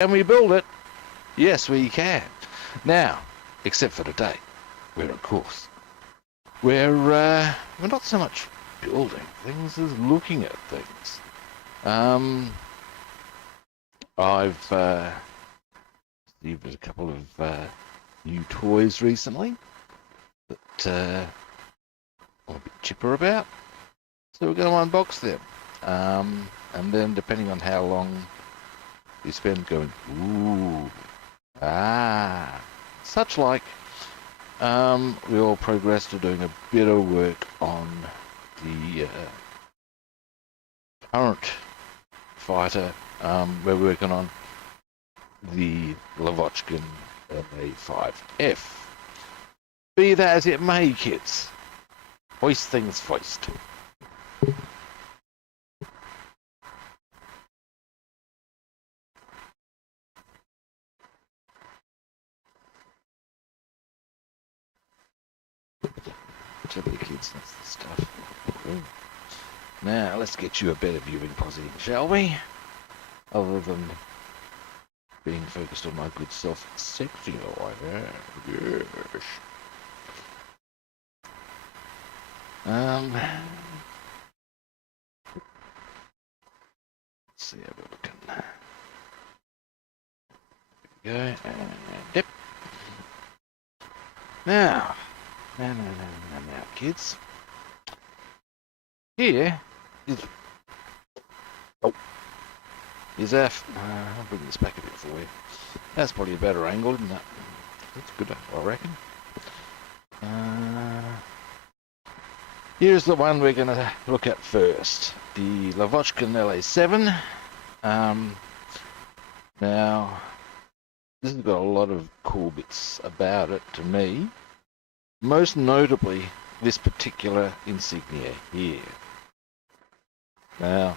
Can we build it? Yes, we can. Now, except for today, where of course we're not so much building things as looking at things. I've received a couple of new toys recently that I'm a bit chipper about, so we're going to unbox them. And then depending on how long you spend going, ooh, such like, we all progress to doing a bit of work on the current fighter. We're working on the Lavockin La-7. Be that as it may, kids, hoist things first. To the kids, that's the stuff. Cool. Now, let's get you a better viewing position, shall we? Other than being focused on my good self, sexy life. Yes. Let's see how we're looking. There we go, and dip. Now, kids. Here is... Oh. Is F. I'll bring this back a bit for you. That's probably a better angle, isn't it? That's good, I reckon. Here's the one we're going to look at first. The Lavockin La-7. Now, this has got a lot of cool bits about it to me. Most notably, this particular insignia here. Now,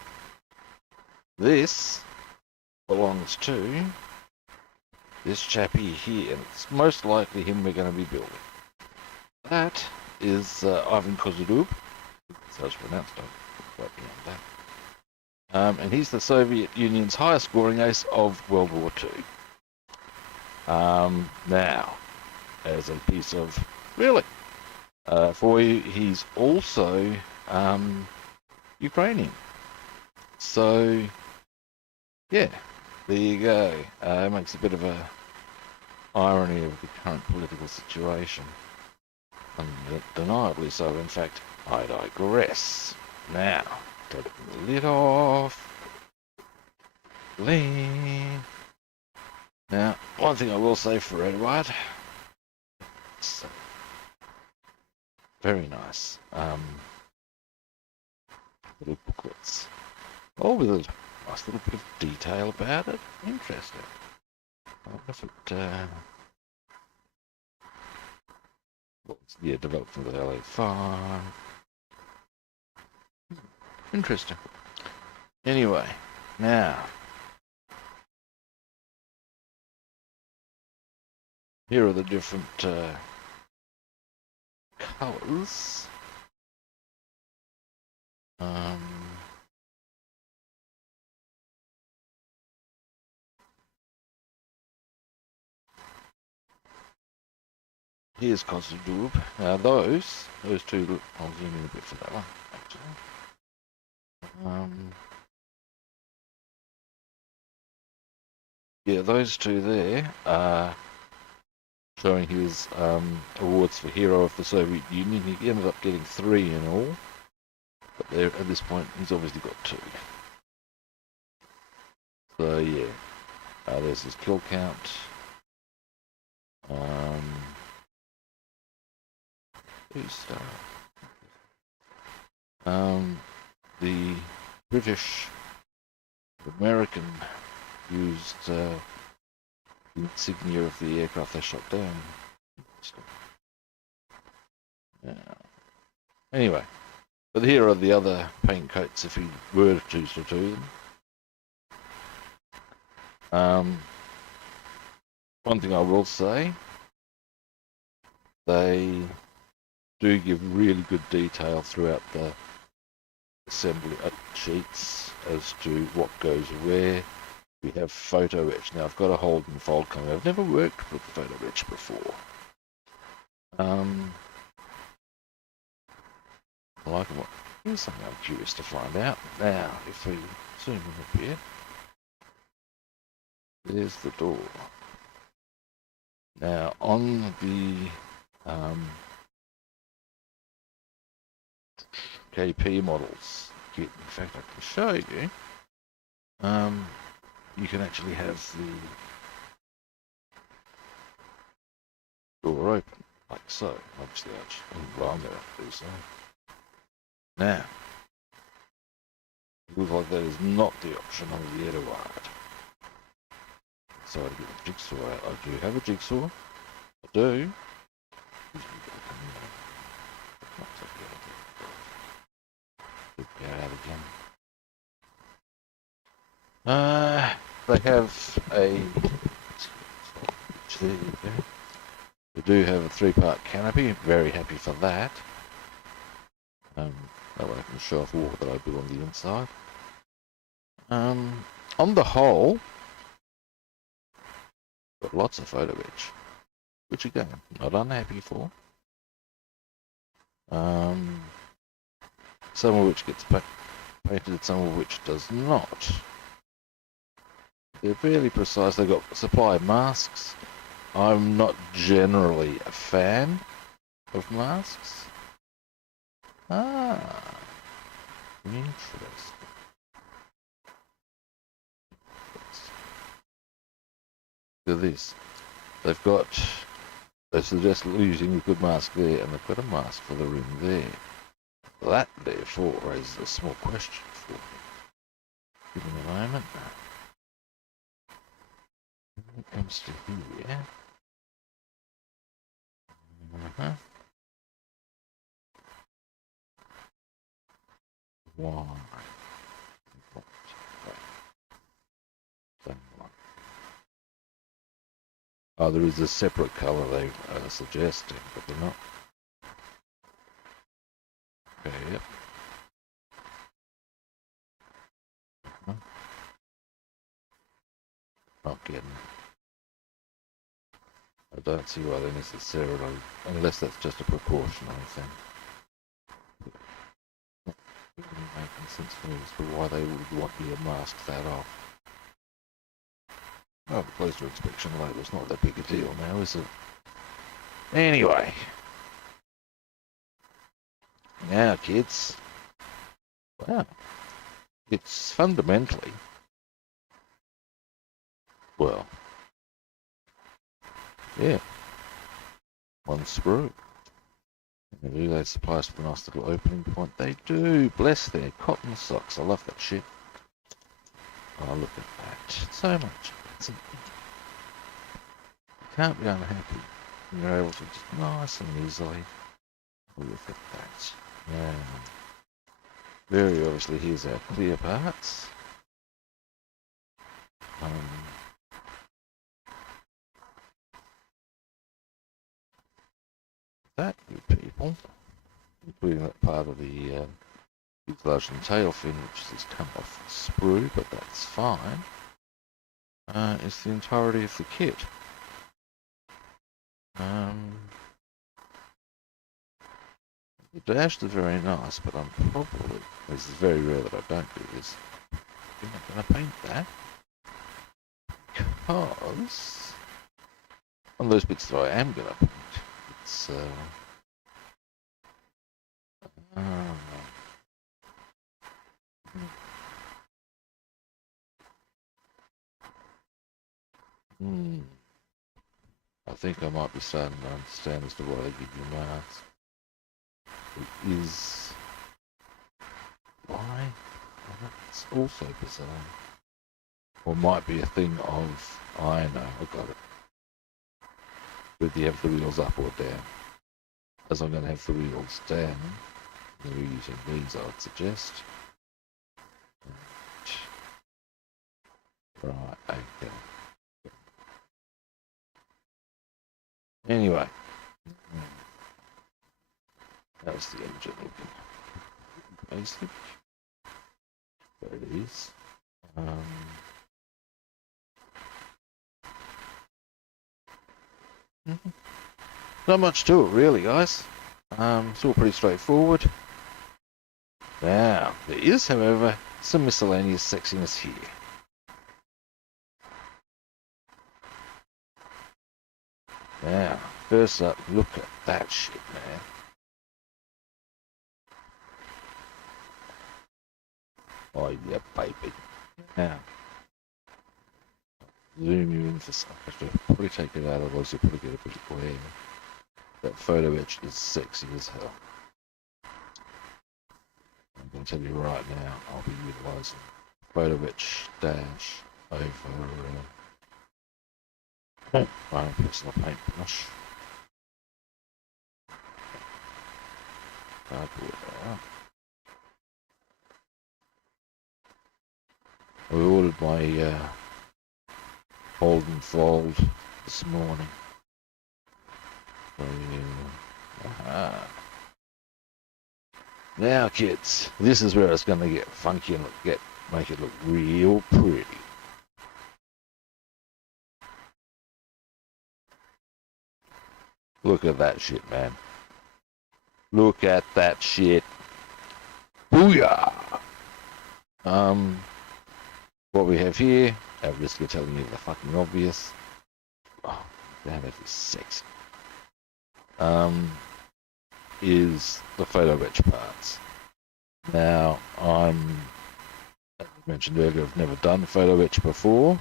this belongs to this chappie here, and it's most likely him we're going to be building. That is Ivan Kozudub, so it's pronounced, quite beyond that. And he's the Soviet Union's highest scoring ace of World War II. Now, as a piece of, really, for you, he's also Ukrainian. So, yeah, there you go. It makes a bit of a irony of the current political situation. Undeniably so, in fact. I digress. Now, take the lid off. Lean. Now, one thing I will say for Eduard, it's very nice. Little booklets. All with a nice little bit of detail about it. Interesting. I wonder if it, yeah, developed from the La-5. Interesting. Anyway, now, here are the different colours. Here's Kozudub. Now those two, I'll zoom in a bit for that one, actually. Yeah, those two there are showing his awards for Hero of the Soviet Union. He ended up getting 3 in all, but there at this point he's obviously got 2. So yeah, there's his kill count. The British, American used the insignia of the aircraft they shot down. Yeah. Anyway, but here are the other paint coats if he were to choose to do them. One thing I will say, they do give really good detail throughout the assembly sheets as to what goes where. We have photo etch. Now I've got a hold and fold coming. I've never worked with photo etch before. Like what? Here's something I'm curious to find out. Now, if we zoom in a bit, there's the door. Now, on the KP models kit, in fact, I can show you. You can actually have the door open, like so. Obviously, I'm going to do so. Now, it looks like that is not the option on the Eduard. So I get the jigsaw out. I do have a jigsaw. I do. Get out again. They have a. There you go. We do have a 3-part canopy. Very happy for that. That way I can show off what that I do on the inside. On the whole, got lots of photo etch, which again, not unhappy for. Some of which gets painted, some of which does not. They're fairly precise. They've got supply masks. I'm not generally a fan of masks. Interesting. Look at this. They suggest using a good mask there, and they've got a mask for the rim there. That, therefore, raises a small question for me. Give me a moment. When it comes to here. Why? Oh, there is a separate colour they are suggesting, but they're not. Okay, yep. Not getting. I don't see why they necessarily, unless that's just a precautionary thing. Not really making sense to me as to why they would want you to mask that off. Oh, the closer inspection label's not that big a deal now, is it? Anyway. Now, kids. Wow. It's fundamentally, well, yeah, one screw. And do they supply us with a nice little opening point? They do. Bless their cotton socks. I love that shit. Oh, look at that. So much. You can't be unhappy. You're able to just nice and easily look at that. Yeah. Very obviously, here's our clear parts. That, you people, including that part of the fuselage and tail fin, which has come off the sprue, but that's fine, is the entirety of the kit. The dash is very nice, but I'm probably, this is very rare that I don't do this, I'm not going to paint that, because on those bits that I am going to paint, it's I think I might be starting to understand as to why they give you masks. It is why? It's also bizarre. Or might be a thing of, I know, I got it. Whether you have the wheels up or down. As I'm going to have the wheels down, we're using these, I would suggest. Right, okay. Anyway. That's the engine looking basic. There it is. Not much to it really, guys. It's all pretty straightforward. Now, there is, however, some miscellaneous sexiness here. Now, first up, look at that shit, man. Oh, yeah, baby. Now, zoom you in for some. I have to probably take it out, otherwise you'll probably get a bit of glare. That photo etch is sexy as hell. I'm going to tell you right now, I'll be utilising photo etch dash over my own personal paintbrush. I ordered my hold and fold this morning. So, now, kids, this is where it's going to get funky and make it look real pretty. Look at that shit, man. Look at that shit. Booyah! What we have here, at risk of telling you the fucking obvious. Oh, damn, it is sexy. Is the photo etch parts. Now, as I mentioned earlier, I've never done photo etch before.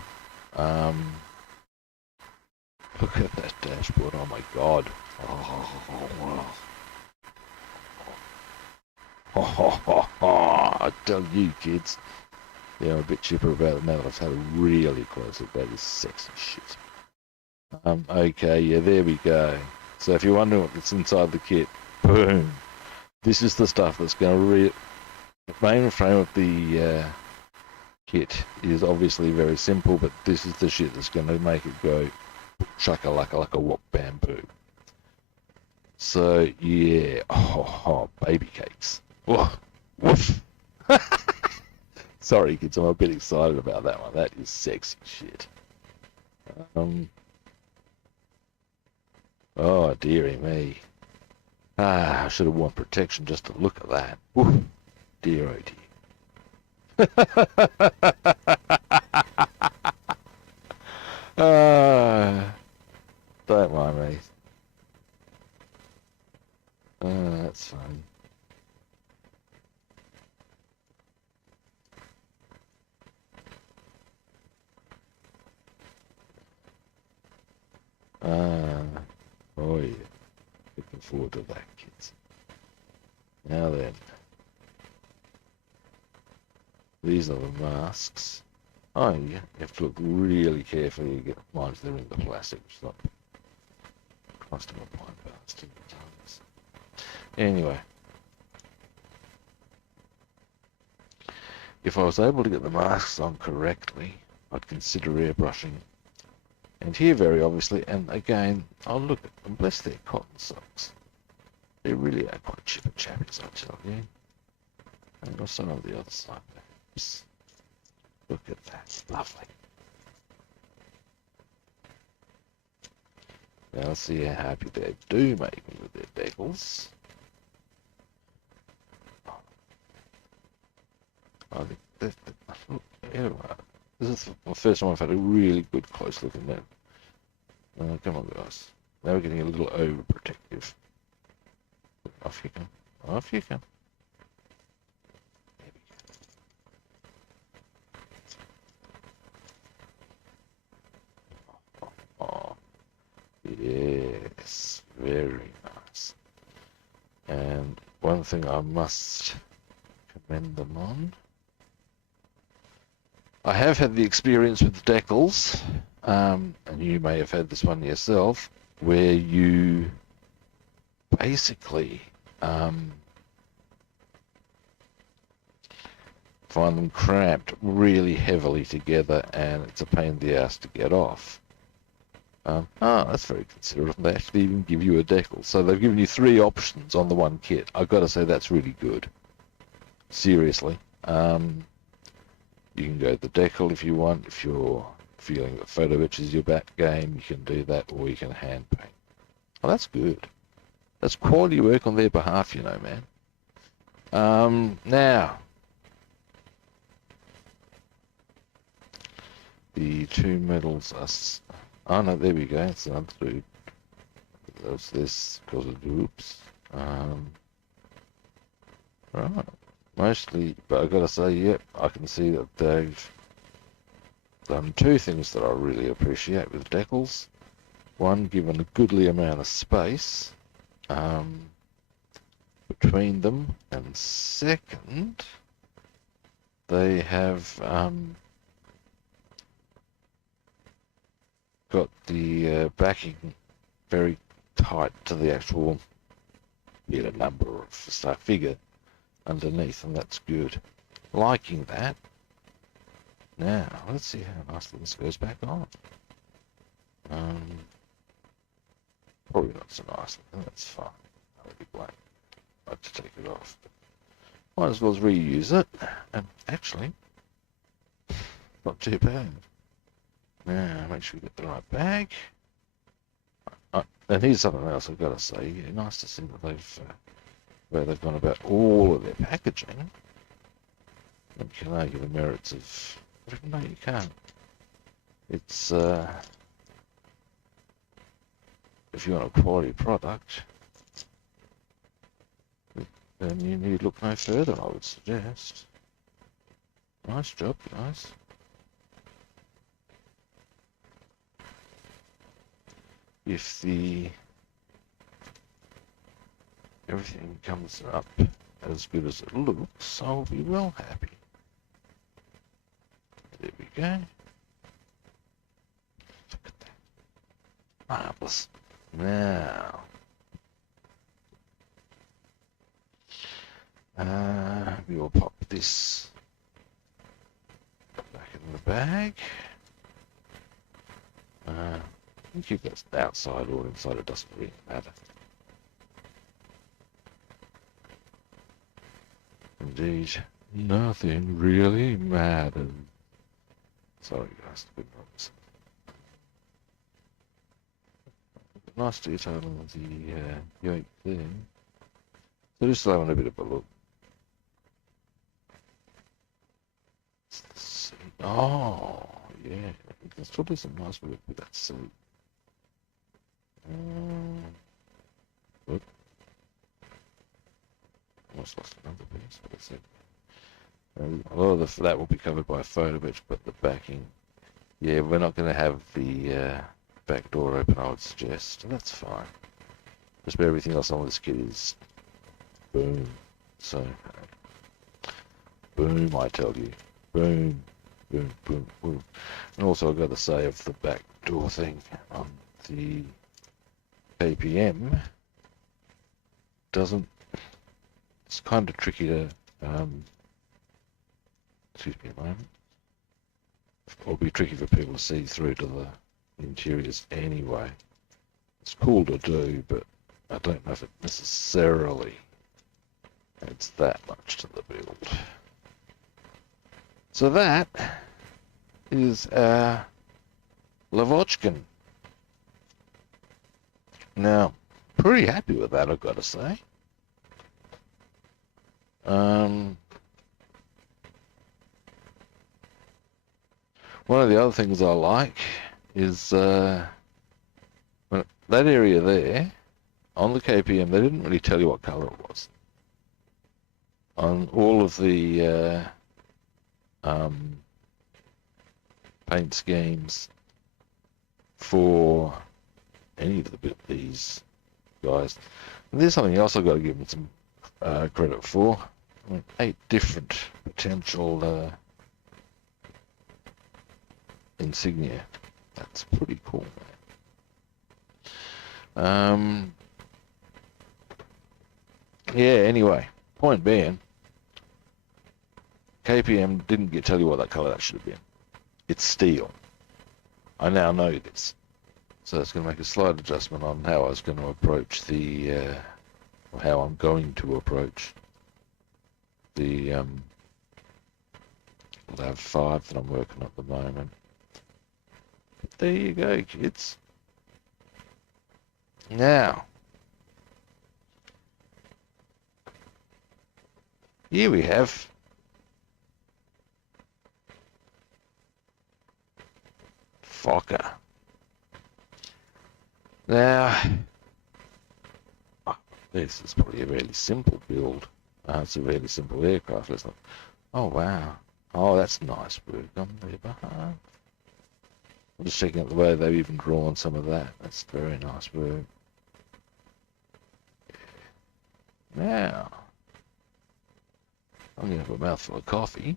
Look at that dashboard, oh my god. I tell you, kids, yeah, I'm a bit chipper about it now that I've had a really close look. That is sexy shit. Okay, yeah, there we go. So if you're wondering what's inside the kit, boom. This is the stuff that's going to the main frame of the kit is obviously very simple, but this is the shit that's going to make it go chaka-laka like a wop bamboo. So, yeah. Oh, baby cakes. Oh, woof. Sorry, kids, I'm a bit excited about that one. That is sexy shit. Oh, dearie me. I should have worn protection just to look at that. Ooh, dear, oh dear. Don't mind me. That's fine. Oh yeah. Looking forward to that, kids. Now then. These are the masks. Oh, yeah. You have to look really carefully to get minds they're in the plastic. It's not customer blind bastard. Anyway. If I was able to get the masks on correctly, I'd consider airbrushing. And here, very obviously, and again, I'll look at them. Bless their cotton socks. They really are quite chipper chappies, I tell you. And also on the other side. Oops. Look at that. Lovely. Now let's see how happy they do make me with their decals. I think anyway, this is the first time I've had a really good close look at that. Come on, guys. Now we're getting a little overprotective. Off you come. Off you come. There we go. Oh, yes. Very nice. And one thing I must commend them on. I have had the experience with the decals, and you may have had this one yourself, where you basically find them cramped really heavily together, and it's a pain in the ass to get off. That's very considerate. They actually even give you a decal. So they've given you 3 options on the one kit. I've got to say that's really good. Seriously. You can go the decal if you want. If you're feeling that photo etch is your back game, you can do that, or you can hand paint. Oh, that's good. That's quality work on their behalf, you know, man. Now, the two medals are... Oh, no, there we go. It's another dude. That's this because of groups. Right. Mostly, but I've got to say, yep, I can see that they've done two things that I really appreciate with decals. One, given a goodly amount of space between them, and second, they have got the backing very tight to the actual number of figure underneath, and that's good. Liking that. Now, let's see how nicely this goes back on. Probably not so nicely. That's fine. That'll be black. I'd like to take it off. Might as well reuse it. And actually, not too bad. Now, make sure we get the right bag. And here's something else I've got to say. Yeah, nice to see that where they've gone about all of their packaging. You can argue the merits of... No, you can't. It's... if you want a quality product, then you need look no further, I would suggest. Nice job, guys. If everything comes up as good as it looks, I'll be well happy. There we go. Look at that. Marvelous. Now, we will pop this back in the bag. You keep that outside or inside, it doesn't really matter. Indeed, nothing really matters. Sorry guys, a bit nervous. Nice detail on the yoke there. So just having a bit of a look. Oh, yeah. You can still do some nice work with that seat. Look. Almost lost another piece, but that's it. A lot of that will be covered by a photo etch, but the backing, yeah, we're not going to have the back door open, I would suggest. That's fine. Just about everything else on this kit is boom. So, boom, I tell you. Boom, boom, boom, boom. And also I've got to say of the back door thing on the KPM, doesn't, it's kind of tricky to, excuse me a moment, it'll be tricky for people to see through to the interiors anyway. It's cool to do, but I don't know if it necessarily adds that much to the build. So that is our Lavockin. Now, pretty happy with that, I've got to say. One of the other things I like is that area there, on the KPM, they didn't really tell you what colour it was. On all of the paint schemes for any of these guys. And there's something else I've got to give them some credit for. I mean, 8 different potential insignia. That's pretty cool, man. Yeah, anyway, point being, KPM didn't tell you what that colour that should have been. It's steel. I now know this. So it's going to make a slight adjustment on how I was going to approach the, or how I'm going to approach the Lav-5 that I'm working on at the moment. There you go, kids. Now, here we have Fokker. Now, this is probably a really simple build. It's a really simple aircraft, isn't it? Oh, wow. Oh, that's nice work on their behalf. I'm just checking out the way they've even drawn some of that. That's very nice work. Now, I'm going to have a mouthful of coffee.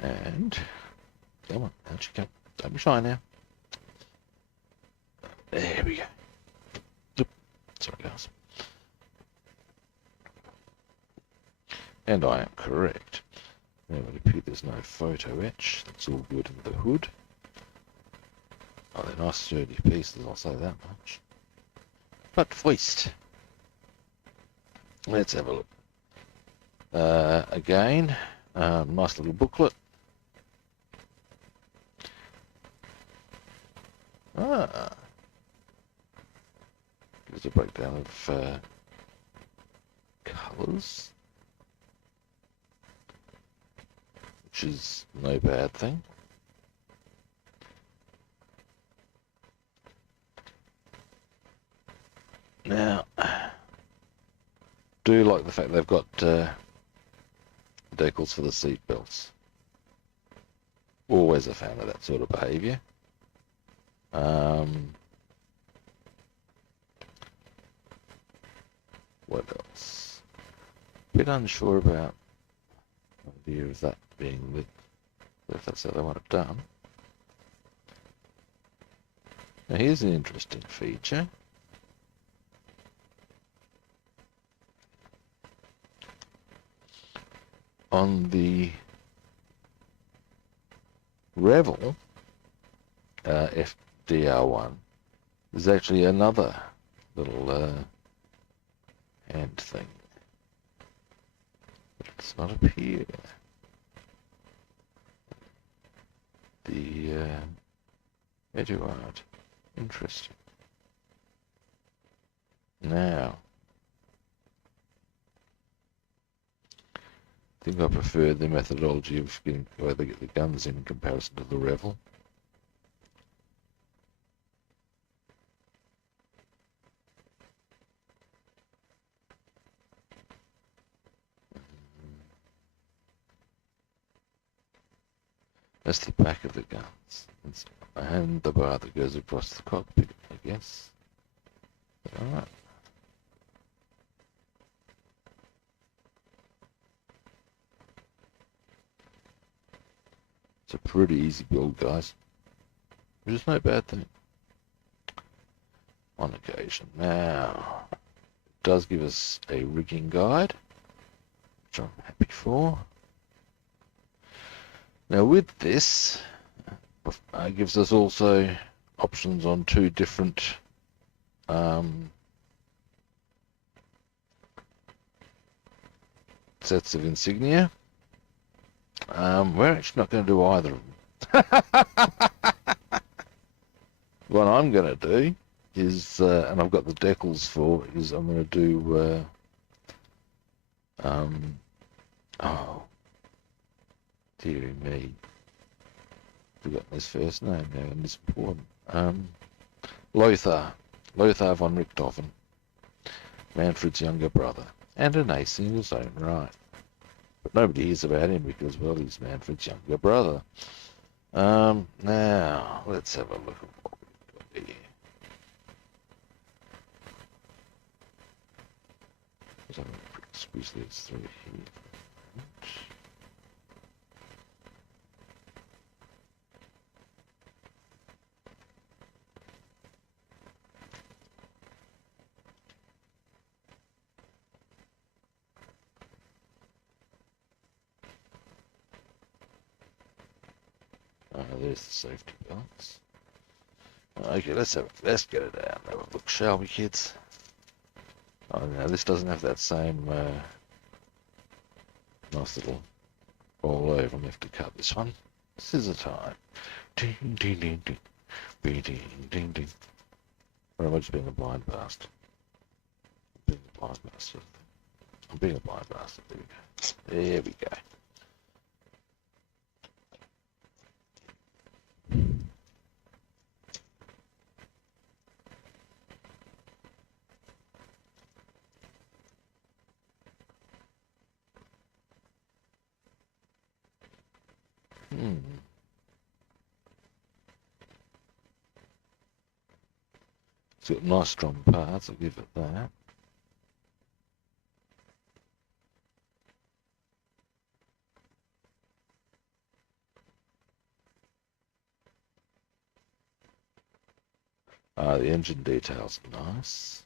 And, come on, out you come. Don't be shy now. There we go. Oop. Sorry, guys. And I am correct. Now it would appear there's no photo etch. That's all good in the hood. Oh, they're nice sturdy pieces, I'll say that much. But voiced. Let's have a look. Again, nice little booklet. Gives a breakdown of colours, which is no bad thing. Now, do like the fact they've got decals for the seat belts. Always a fan of that sort of behaviour. What else? Bit unsure about the idea of that being lit, but if that's how they want it done. Now here's an interesting feature. On the Revel FDR1, there's actually another little hand thing. But it's not up here. The Eduard. Interesting. Now, I think I prefer the methodology of getting where they get the guns in comparison to the Revel. That's the back of the guns. And the bar that goes across the cockpit, I guess. Alright. It's a pretty easy build, guys. Which is no bad thing. On occasion. Now, it does give us a rigging guide, which I'm happy for. Now with this, it gives us also options on two different sets of insignia. We're actually not going to do either of them. What I'm going to do is, and I've got the decals for, is I'm going to do, oh, dearie me, forgotten his first name now, and it's important. Lothar von Richthofen, Manfred's younger brother, and an ace in his own right. But nobody hears about him because, well, he's Manfred's younger brother. Now, let's have a look at what we've got here. I'm going to squeeze this through here. There's the safety belts. Okay, let's get it out and have a look, shall we, kids? Oh, no, this doesn't have that same nice little all over. I'm gonna have to cut this one. Scissor time. Ding ding ding ding. Ding ding ding ding. Or am I just being a blind bastard? Being a blind bastard. I'm being a blind bastard. There we go. There we go. It's got nice strong parts, I'll give it that. The engine details are nice.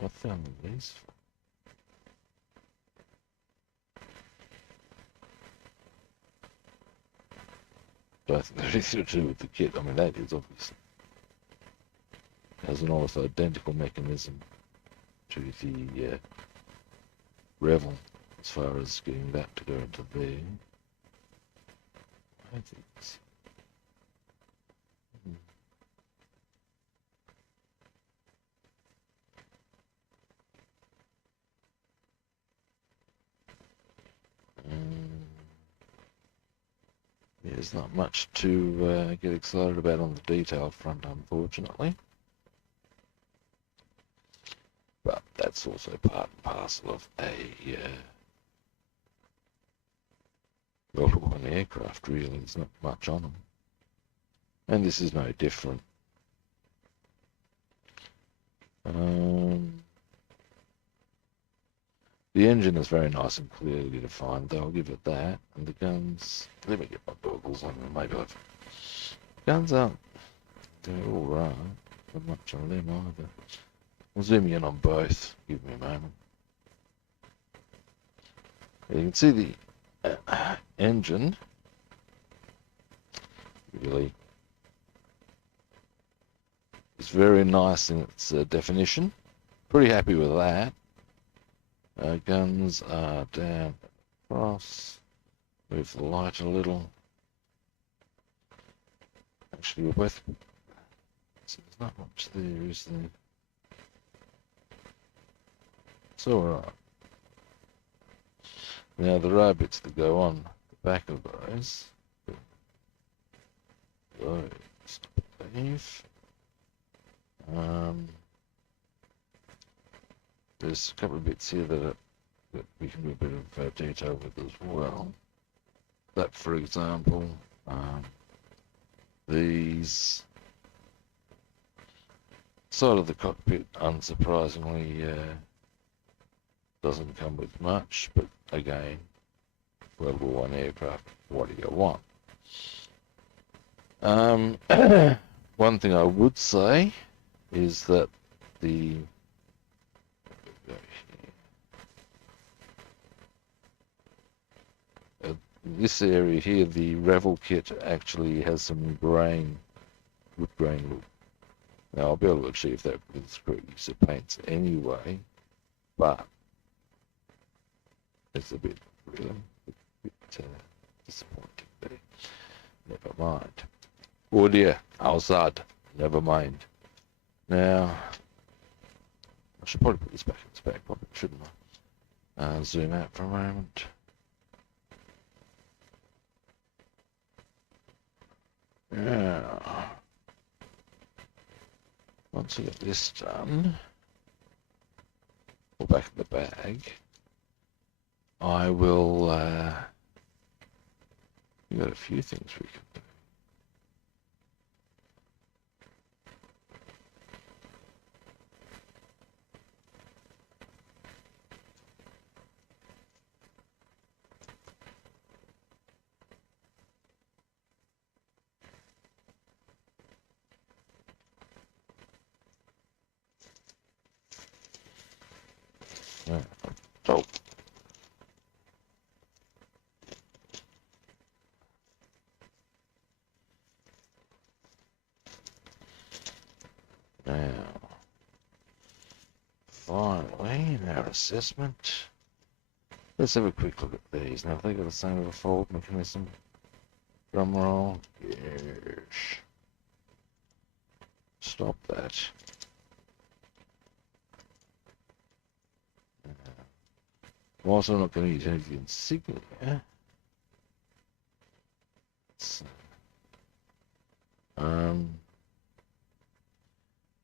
What found these? Don't think there's anything to do with the kit. I mean, that is obvious. It has an almost identical mechanism to the Revel as far as getting that to go into there. I think it's... Yeah, there's not much to get excited about on the detail front, unfortunately. But that's also part and parcel of a Dr.1 aircraft, really. There's not much on them. And this is no different. The engine is very nice and clearly defined, though, I'll give it that. And the guns, let me get my goggles on them, maybe I've... Guns aren't, they're alright, not much on them either. I'll zoom in on both, give me a moment. You can see the engine, really, is very nice in its definition. Pretty happy with that. Guns are down across. Move the light a little. Actually, we're both... So there's not much there, is there? It's alright. Now, there are bits that go on the back of those. Those, I believe. There's a couple of bits here that we can do a bit of detail with as well. That, for example, these side of the cockpit, unsurprisingly, doesn't come with much, but again, World War I aircraft, what do you want? One thing I would say is that the this area here, the Revel kit actually has some wood grain look. Now I'll be able to achieve that with screw use of paints anyway, but it's a bit disappointing there. Never mind. Oh dear, outside. Never mind. Now, I should probably put this back in its back pocket, shouldn't I? Zoom out for a moment. Yeah. Once we get this done, or back in the bag, I will, we've got a few things we can do. Yeah. So, now, finally, in our assessment, let's have a quick look at these. Now, have they got the same of a fold mechanism? Drum roll. Yes. Stop that. Whilst I'm not going to use any of the insignia, so,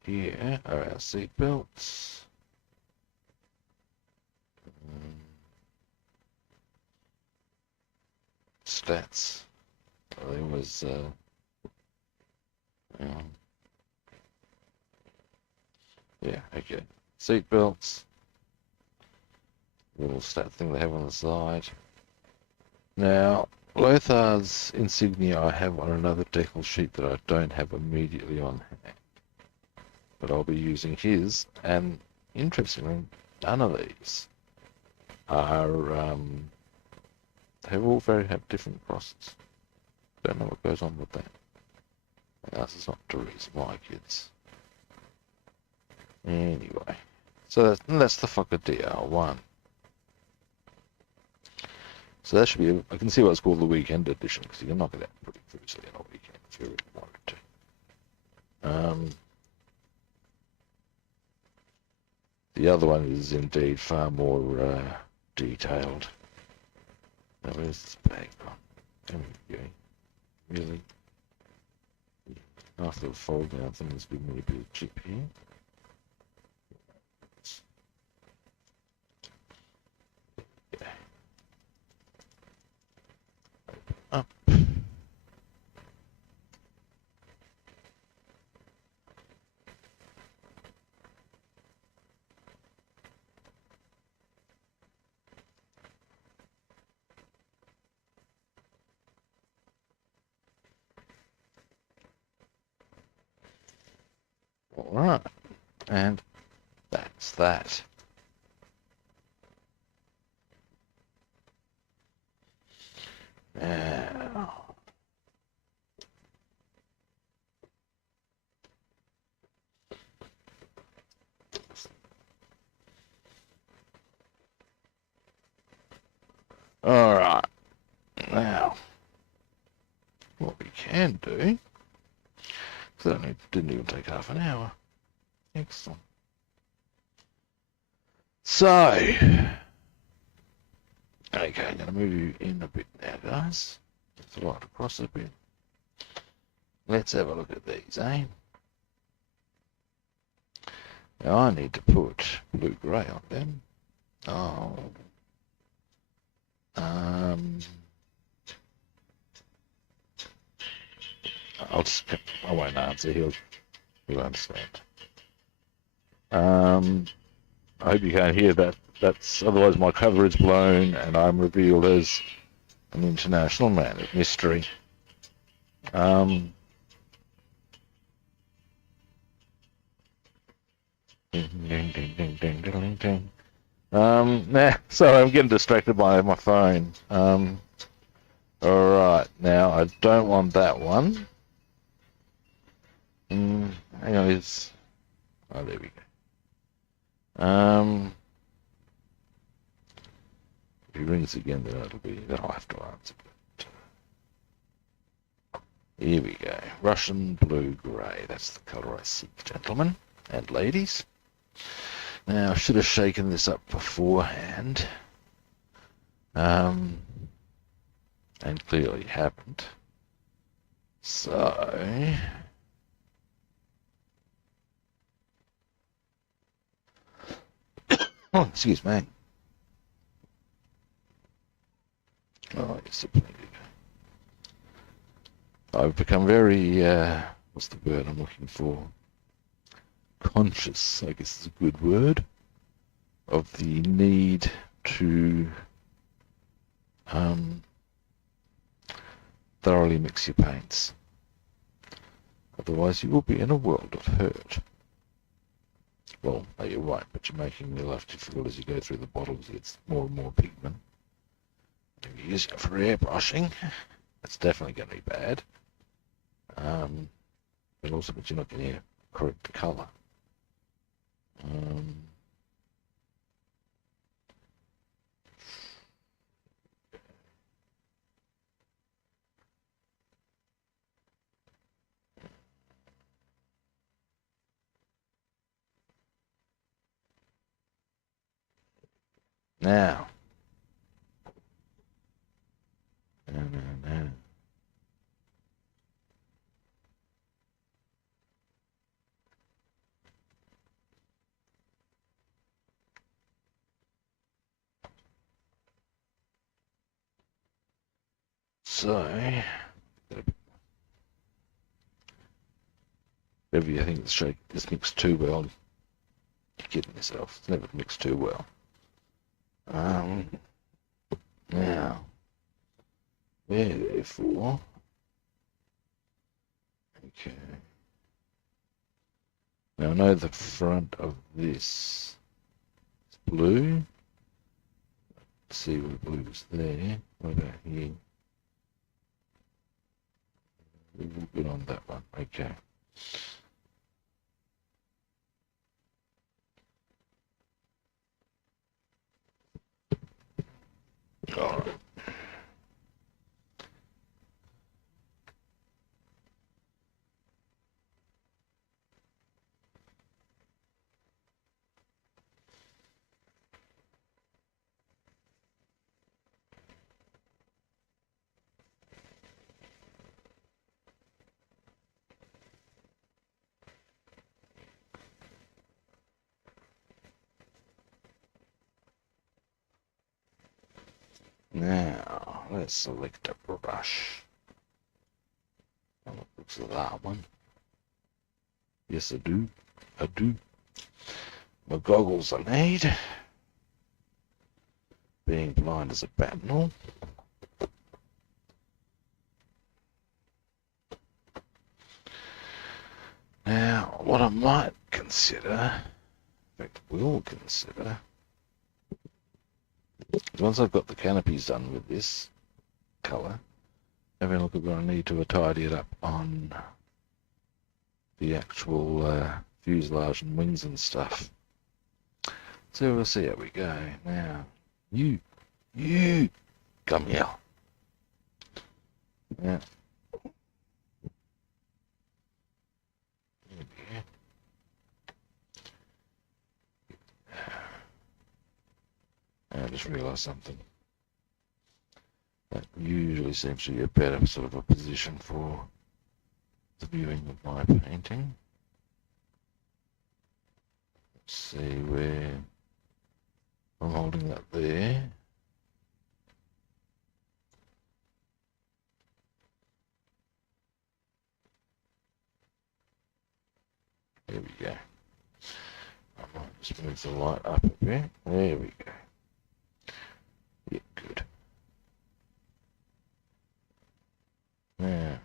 here are our seat belts. Stats. There was, yeah, okay. Seat belts. Little stat thing they have on the side. Now, Lothar's insignia I have on another decal sheet that I don't have immediately on hand. But I'll be using his, and interestingly, none of these are, they all have different crosses. Don't know what goes on with that. This is not Therese, my kids. Anyway, so that's the Fokker DR1. So that should be, I can see what's called the weekend edition, because you can knock it out pretty easily on a weekend if you really wanted to. The other one is indeed far more detailed. Now where's this bag gone? There we go. Really? After the fold down thing, there's been a bit of chip here. Yeah. Up. Alright, and that's that. Now, alright, now, what we can do, because that didn't even take half an hour. Excellent. So, okay, I'm going to move you in a bit now, guys. Just right across a bit. Let's have a look at these, eh? Now I need to put blue-grey on them. Oh. I won't answer, he'll understand. I hope you can't hear that. That's otherwise my cover is blown and I'm revealed as an international man of mystery. Sorry, I'm getting distracted by my phone. Alright, now I don't want that one. Hang on, oh, there we go. If he rings again, then I'll have to answer. But, here we go. Russian blue-grey. That's the colour I seek, gentlemen and ladies. Now, I should have shaken this up beforehand. And clearly haven't. So... oh, excuse me. Oh, yes, I've become very, what's the word I'm looking for? Conscious, I guess is a good word, of the need to thoroughly mix your paints. Otherwise you will be in a world of hurt. Well, no, you're right, but you're making your life difficult as you go through the bottles. It's more and more pigment. If you're using it for airbrushing, that's definitely going to be bad. But also, but you're not getting a correct colour. Now, now. So, whenever you think this mixed too well, you're kidding yourself. It's never mixed too well. Now, therefore, okay. Now I know the front of this is blue. Let's see where the blue is there. What about here? We'll get on that one. Okay. All right. Now, let's select a brush. And it looks like that one. Yes, I do. I do. My goggles I need. Being blind as a battle. Now, what I might consider, in fact, will consider, once I've got the canopies done with this colour, having a look at what I need to tidy it up on the actual fuselage and wings and stuff. So we'll see how we go. Now, you, come here. Yeah. I just realised something. That usually seems to be a better sort of a position for the viewing of my painting. Let's see where I'm holding that there. There we go. I might just move the light up a bit. There we go. Yeah, good. Now,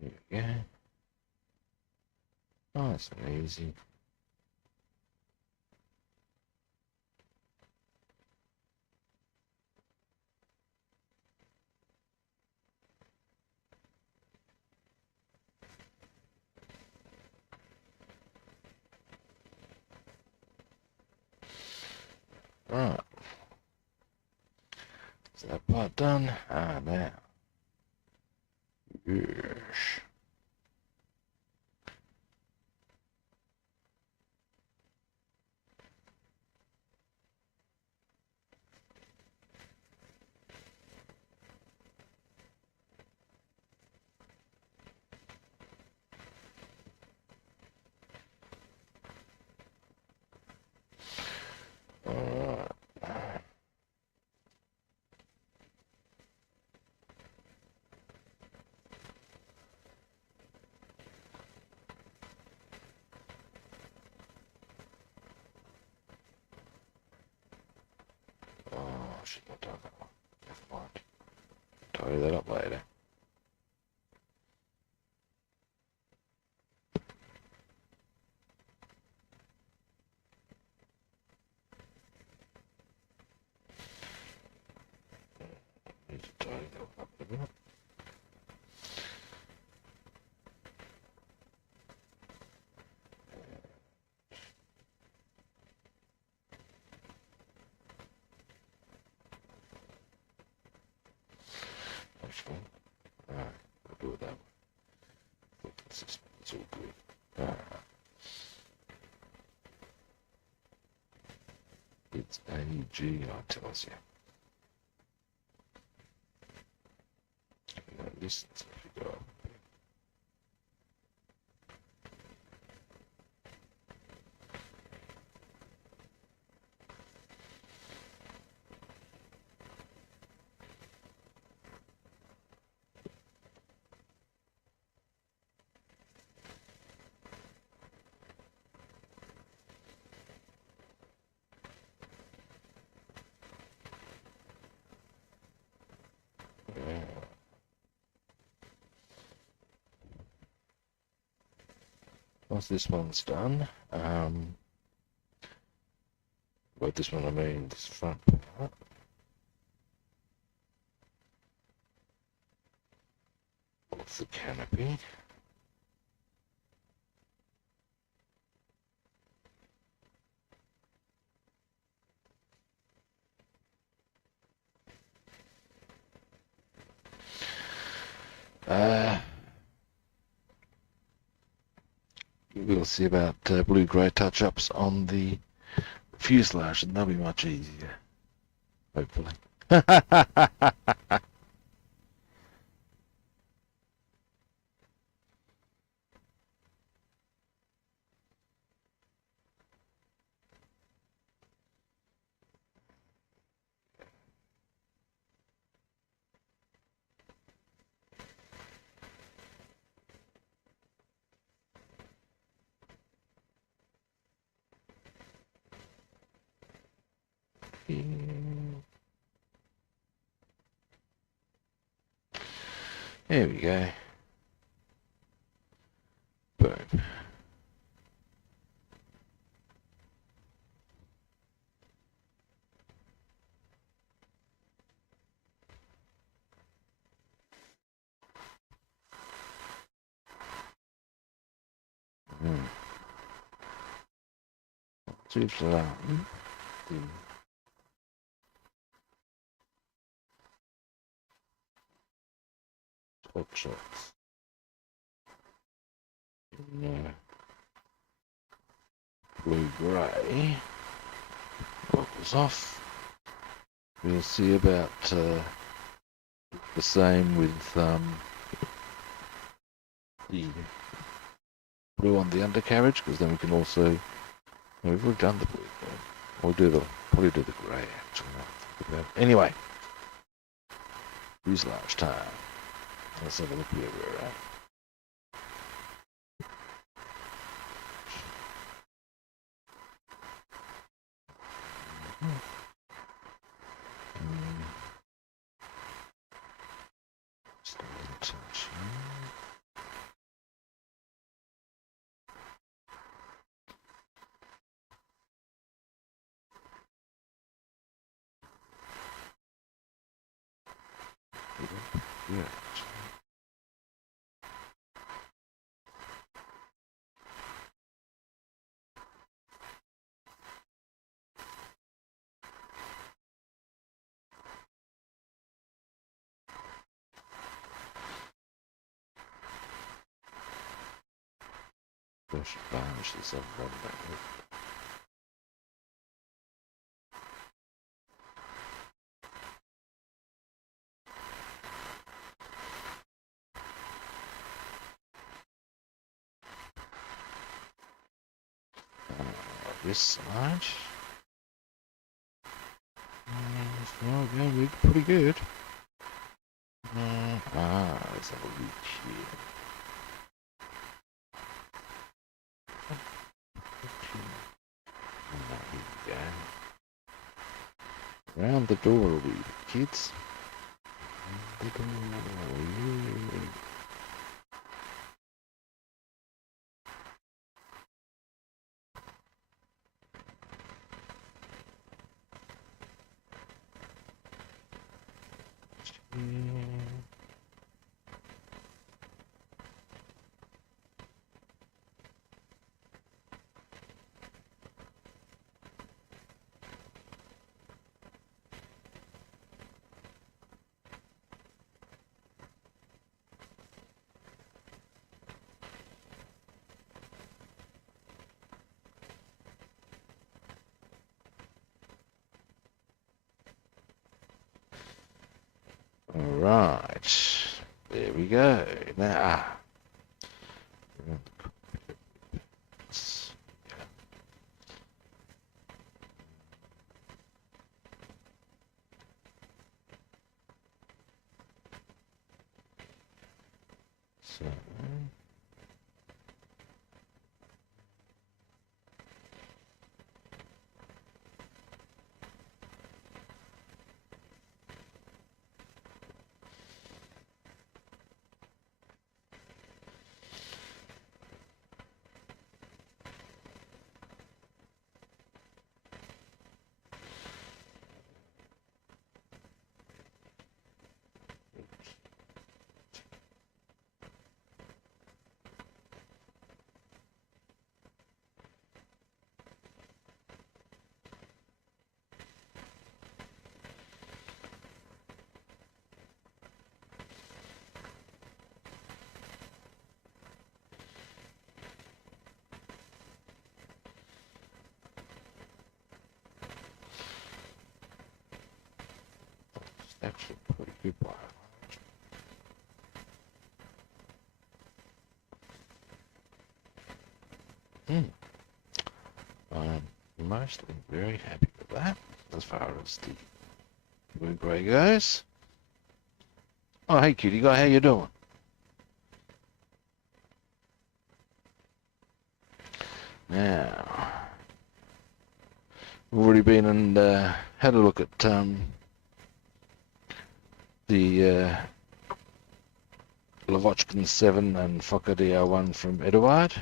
there we go. Nice and easy. Right. Is that part done? Ah, now. Yes. Alright. she's not done that one. Never mind. Tidy that up later. Need to tidy that one up a bit. Actually, alright, we'll do it that way. It's all good. Alright. It's AG, I tells you. This is if you go up. Once this one's done, by this one I mean this front part. Of the canopy. We'll see about blue-grey touch-ups on the fuselage, and they'll be much easier, hopefully. There we go. Boom. Too slow. Hot shots. Blue-grey. Goggles off. We'll see about the same with the blue on the undercarriage, because then we can also. We've already done the blue. We'll probably do the grey actually. Anyway, fuselage time. Let's have a look where we're at. Yeah. Gosh, varnish this up right back. This side. Well, yeah, we're pretty good. Let's have a look here. Here we go. Round the door a wee bit, kids. Round the door, yeah. All right, there we go. Now, so it's actually pretty good one. I'm mostly very happy with that as far as the blue grey goes. Oh, hey, cutie guy, how you doing? Now, we've already been and had a look at the Lavockin 7 and Fokker DR1 from Eduard.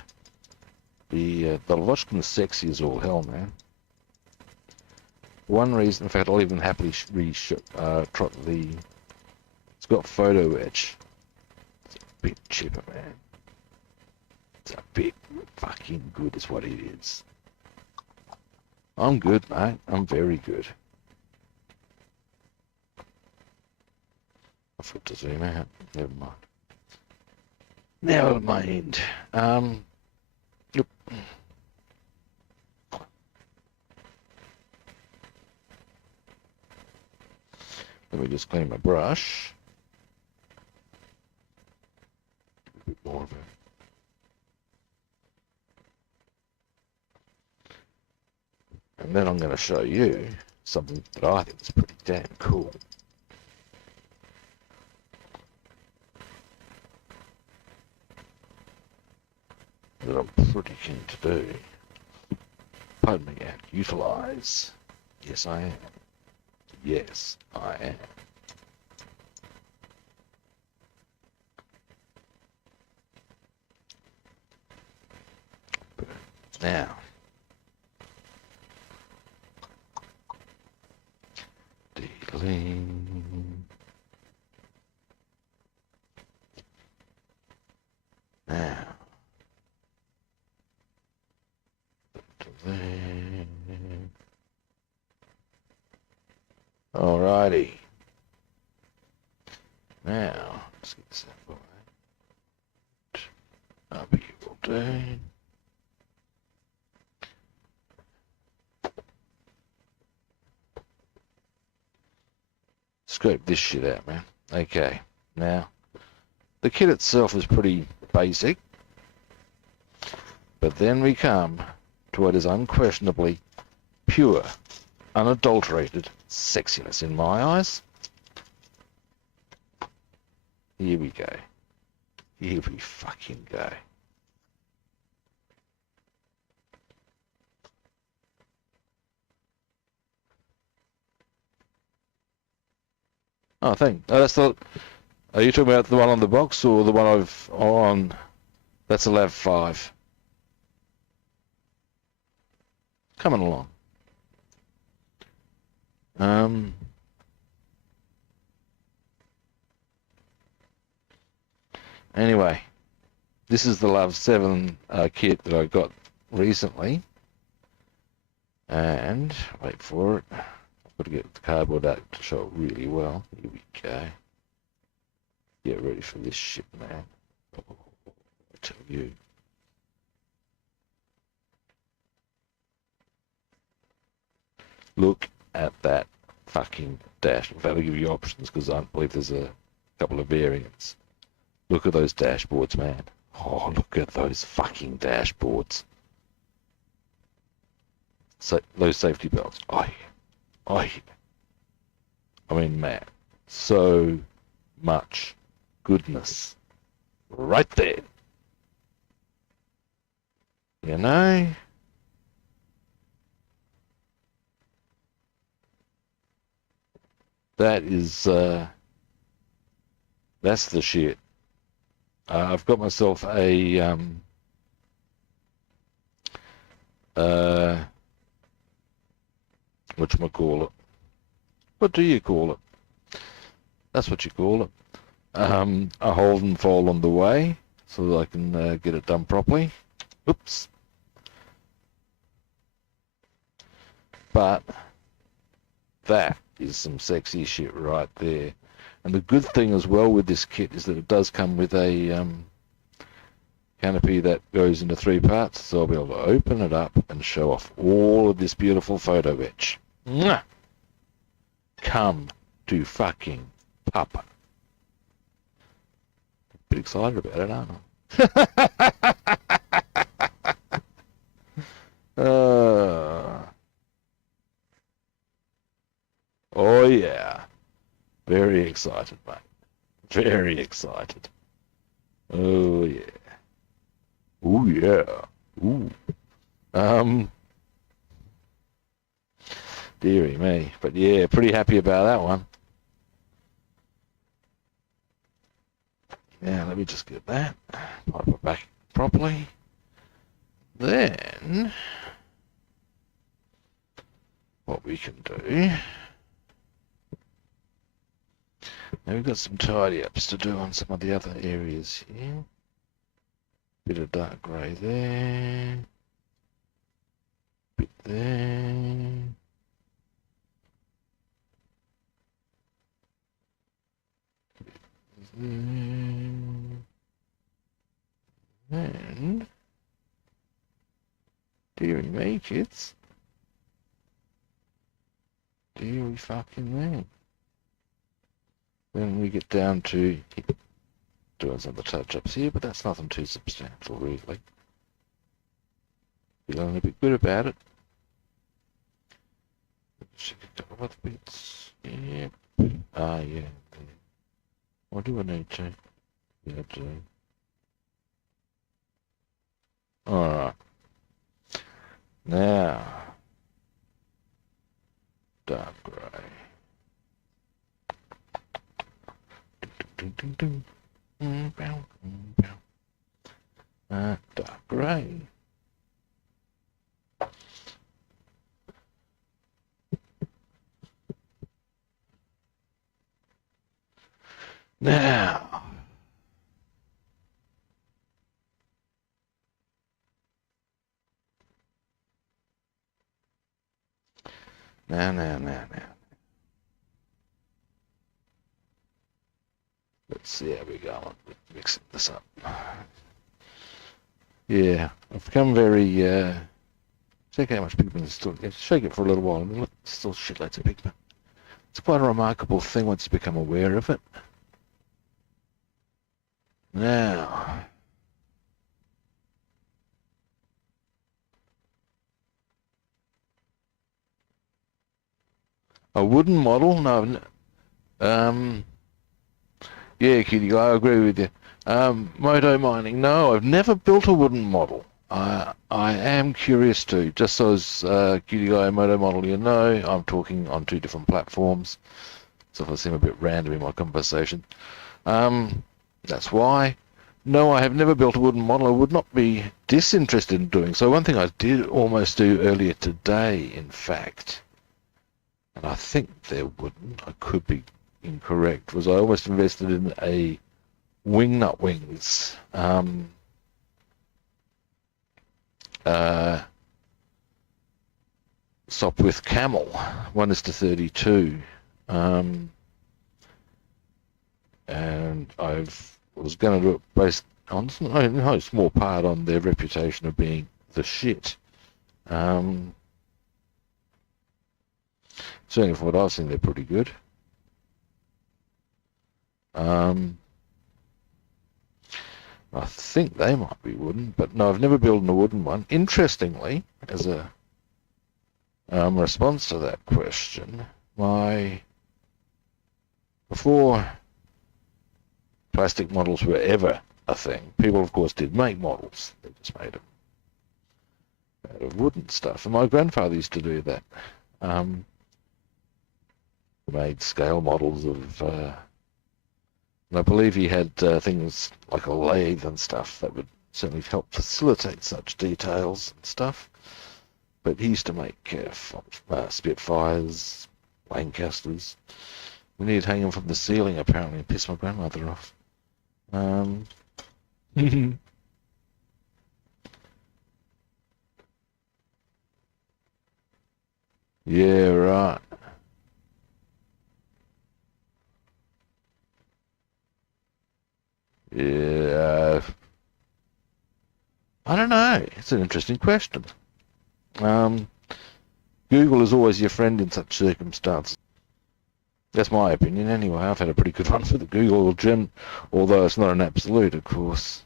The Lavockin's sexy as all hell, man. One reason, in fact, I'll even happily trot the. It's got photo etch. It's a bit cheaper, man. It's a bit fucking good, is what it is. I'm good, mate. I'm very good. I forgot to zoom out. Never mind. Now at my end. Yep. Let me just clean my brush. A bit more of it. And then I'm going to show you something that I think is pretty damn cool. That I'm pretty keen to do. Pardon me, utilize. Yes, I am. Yes, I am. Now, dealing. Now, alrighty. Now, let's get this out of the way. Up here will do. Scope this shit out, man. Okay, now, the kit itself is pretty basic, but then we come to what is unquestionably pure, unadulterated sexiness in my eyes. Here we go. Here we fucking go. Oh, that's the. Are you talking about the one on the box or the one I've on? That's a Lav-5. Coming along. Anyway, this is the La-7 kit that I got recently. And, wait for it. I've got to get the cardboard out to show it really well. Here we go. Get ready for this shit, man. Oh, I tell you. Look at that fucking dash. In fact, I'll give you options because I believe there's a couple of variants. Look at those dashboards, man. Oh, look at those fucking dashboards. So, those safety belts. I mean, man, so much goodness right there. You know? That is, that's the shit. I've got myself a, whatchamacallit? What do you call it? That's what you call it. A hold and fold on the way so that I can get it done properly. Oops. But that is some sexy shit right there. And the good thing as well with this kit is that it does come with a canopy that goes into 3 parts, so I'll be able to open it up and show off all of this beautiful photo etch. Mwah! Come to fucking Papa. Bit excited about it, aren't I? Oh yeah. Very excited, mate. Very excited. Oh yeah. Oh yeah. Ooh. Dearie me. But yeah, pretty happy about that one. Now let me just get that. Pipe it back properly. Then what we can do. Now we've got some tidy ups to do on some of the other areas here. Bit of dark grey there. Bit there. And dearie me, kids. Dearie fucking me. Then we get down to doing some of the touch-ups here, but that's nothing too substantial, really. Feeling a bit good about it. Check a couple of other bits. Yep. Ah, yeah. What do I need to? Yeah, I do. Alright. Now. Dark grey. Dark grey. Now. Now. Let's see how we go. Mixing this up. Yeah, I've become very, check how much pigment is still, shake it for a little while, and look, still shitloads of pigment. It's quite a remarkable thing once you become aware of it. Now, a wooden model? No, yeah, Kitty Guy, I agree with you. Moto mining? No, I've never built a wooden model. I am curious to. Just so as Kitty Guy and Moto Model, you know, I'm talking on 2 different platforms. So if I seem a bit random in my conversation, that's why. No, I have never built a wooden model. I would not be disinterested in doing so. One thing I did almost do earlier today, in fact, and I think they're wooden, I could be incorrect, was I almost invested in a wingnut wings Sopwith Camel, 1:32, and I was going to do it based on no small part on their reputation of being the shit. Certainly from what I've seen, they're pretty good. I think they might be wooden, but no, I've never built a wooden one. Interestingly, as a response to that question, before plastic models were ever a thing, people of course did make models. They just made them out of wooden stuff, and my grandfather used to do that. Made scale models of, and I believe he had things like a lathe and stuff that would certainly help facilitate such details and stuff. But he used to make Spitfires, Lancasters. We needed to hang them from the ceiling apparently and piss my grandmother off. Yeah, right. Yeah, I don't know. It's an interesting question. Google is always your friend in such circumstances. That's my opinion anyway. I've had a pretty good run for the Google gem, although it's not an absolute, of course.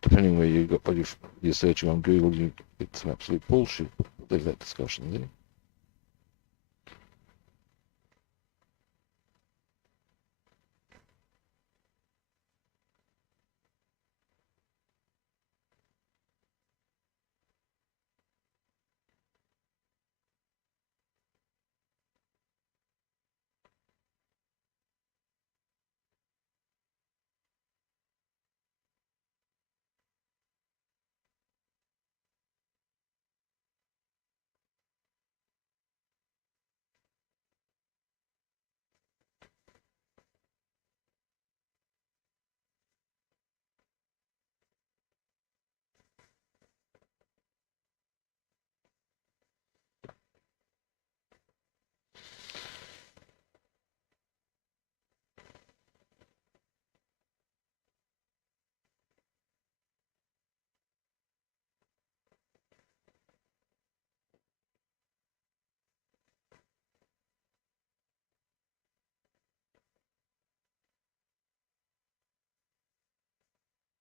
Depending where you got what you're searching on Google, you get some absolute bullshit. We'll leave that discussion there.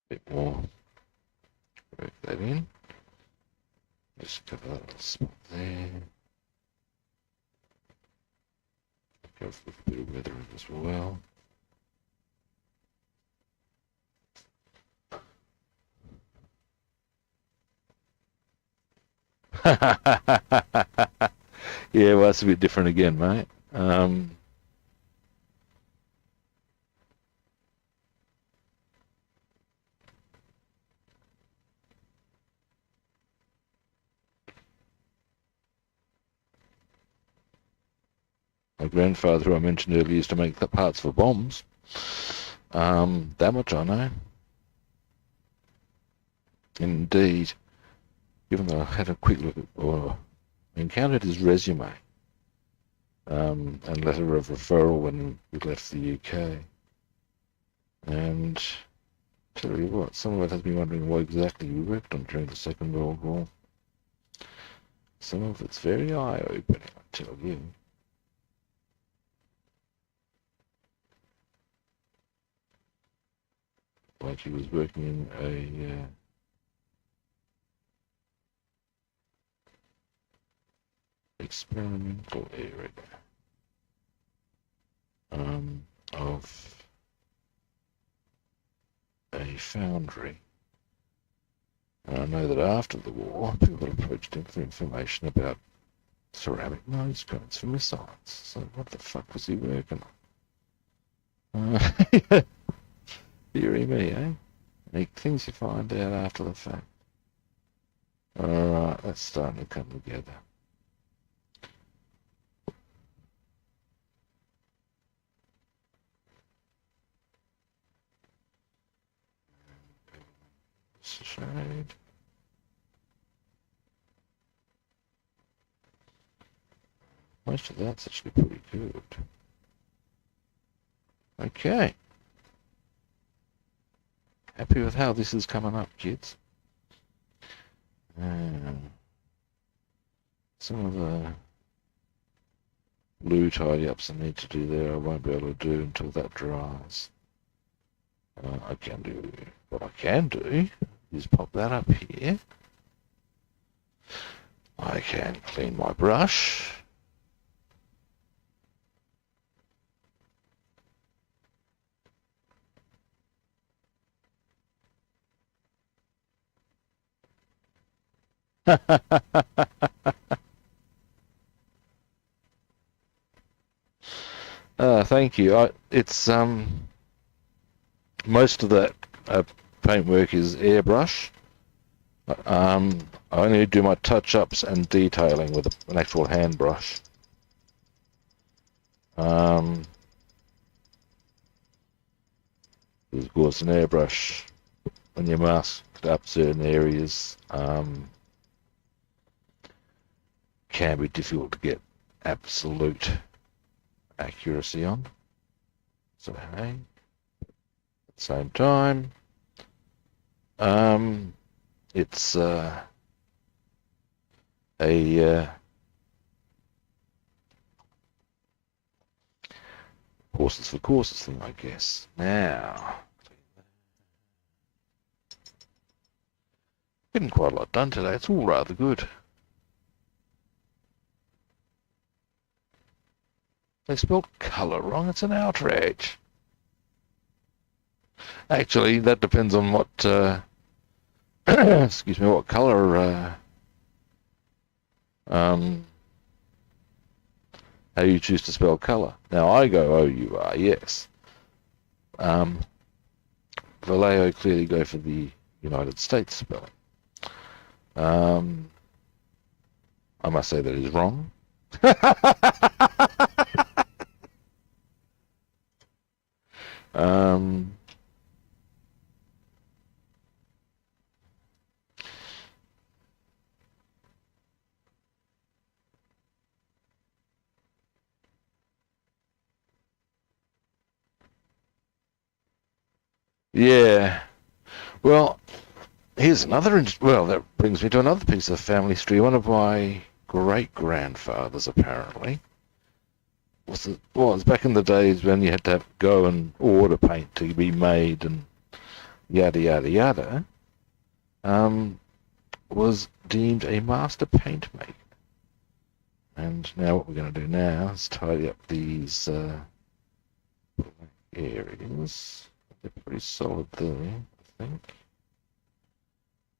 Bit more. Work that in. Just cover that little spot there. Go for a bit of weathering as well. Yeah, well, that's a bit different again, mate. My grandfather, who I mentioned earlier, used to make the parts for bombs. That much I know. Indeed, even though I had a quick look at, or encountered his resume and letter of referral when we left the UK. And tell you what, some of it has been wondering what exactly we worked on during the Second World War. Some of it's very eye-opening, I tell you. Like he was working in a experimental area of a foundry. And I know that after the war, people approached him for information about ceramic nose cones for missiles. So what the fuck was he working on? Theory me, eh? Make things you find out after the fact. Alright, that's starting to come together. Shade. Most of that's actually pretty good. Okay. Happy with how this is coming up, kids. Some of the blue tidy-ups I need to do there I won't be able to do until that dries. I can do, what I can do is pop that up here. I can clean my brush. Thank you. It's most of that paintwork is airbrush. I only do my touch-ups and detailing with an actual hand brush. Of course, an airbrush, when you mask up certain areas, can be difficult to get absolute accuracy on. So, hey, at the same time, it's horses for courses thing, I guess. Now, getting quite a lot done today. It's all rather good. They spelled colour wrong. It's an outrage. Actually, that depends on what, excuse me, what colour, how you choose to spell colour. Now, I go O-U-R, yes. Vallejo clearly go for the United States spelling. I must say that is wrong. Yeah. Well, here's another. Well, that brings me to another piece of family history. One of my great-grandfathers, apparently, was back in the days when you had to go and order paint to be made and yada yada yada. Was deemed a master paint maker. And now what we're going to do now is tidy up these areas. They're pretty solid there, I think.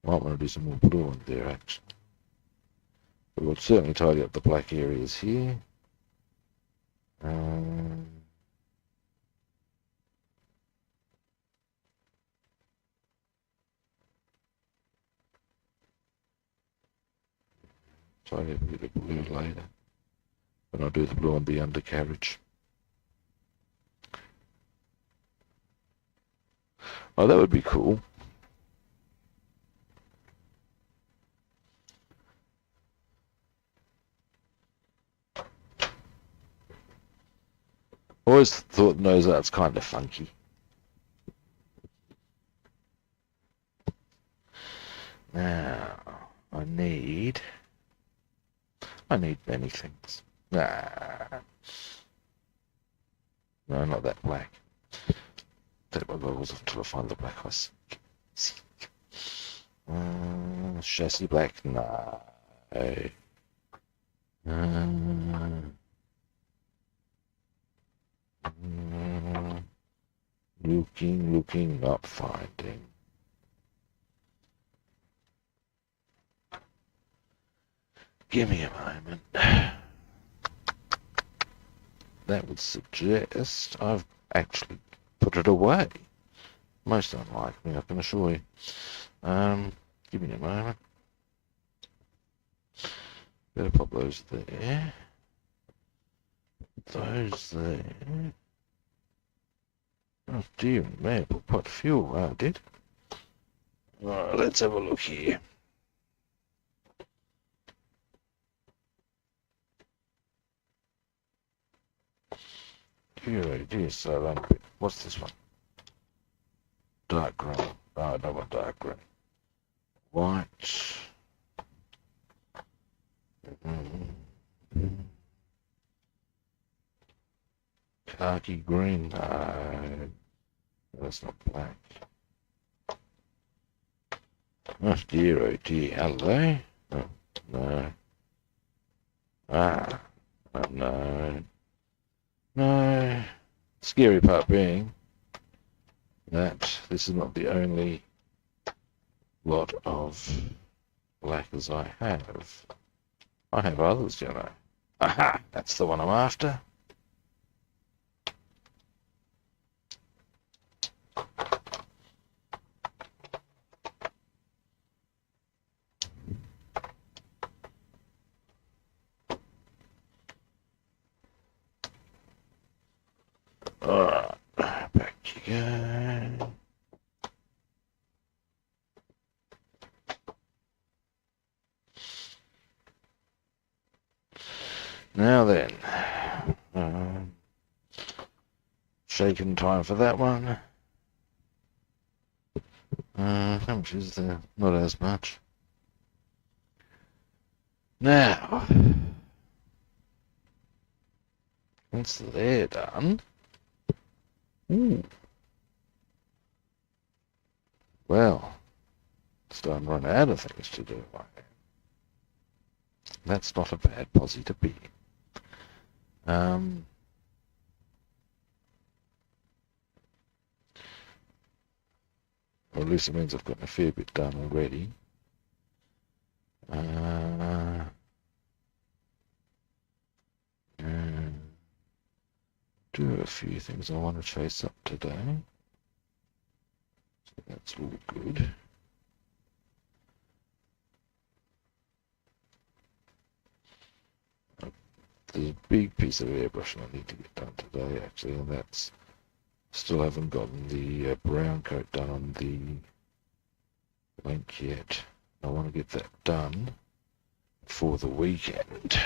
Might want to do some more blue on there, actually. But we'll certainly tidy up the black areas here. Tidy up a bit of blue later. Then I'll do the blue on the undercarriage. Oh, that would be cool. Always thought nose art's kind of funky. Now, I need many things. Nah. No, not that black. Take my goggles off until I find the black I see. Chassis black? Nah. Looking, not finding. Give me a moment. That would suggest I've actually put it away. Most unlikely, I can assure you. Give me a moment. Better pop those there. Those there. Oh dear, may I put quite a few I did. Alright, let's have a look here. Dear, so what's this one? Dark green. Oh, I don't want dark green. White. Khaki green. No, that's not black. Oh dear, hello? Oh, no. Ah, oh, no. No. Scary part being that this is not the only lot of black as I have. I have others, you know. Aha! That's the one I'm after. Alright, back you go. Now then, shaken time for that one. How much is there? Not as much. Now, once they're done, ooh, well, starting to run out of things to do. That's not a bad posse to be. Or at least it means I've gotten a fair bit done already. Do a few things I want to chase up today. So that's all good. There's a big piece of airbrushing I need to get done today, actually, and that's still haven't gotten the brown coat done on the link yet. I want to get that done for the weekend.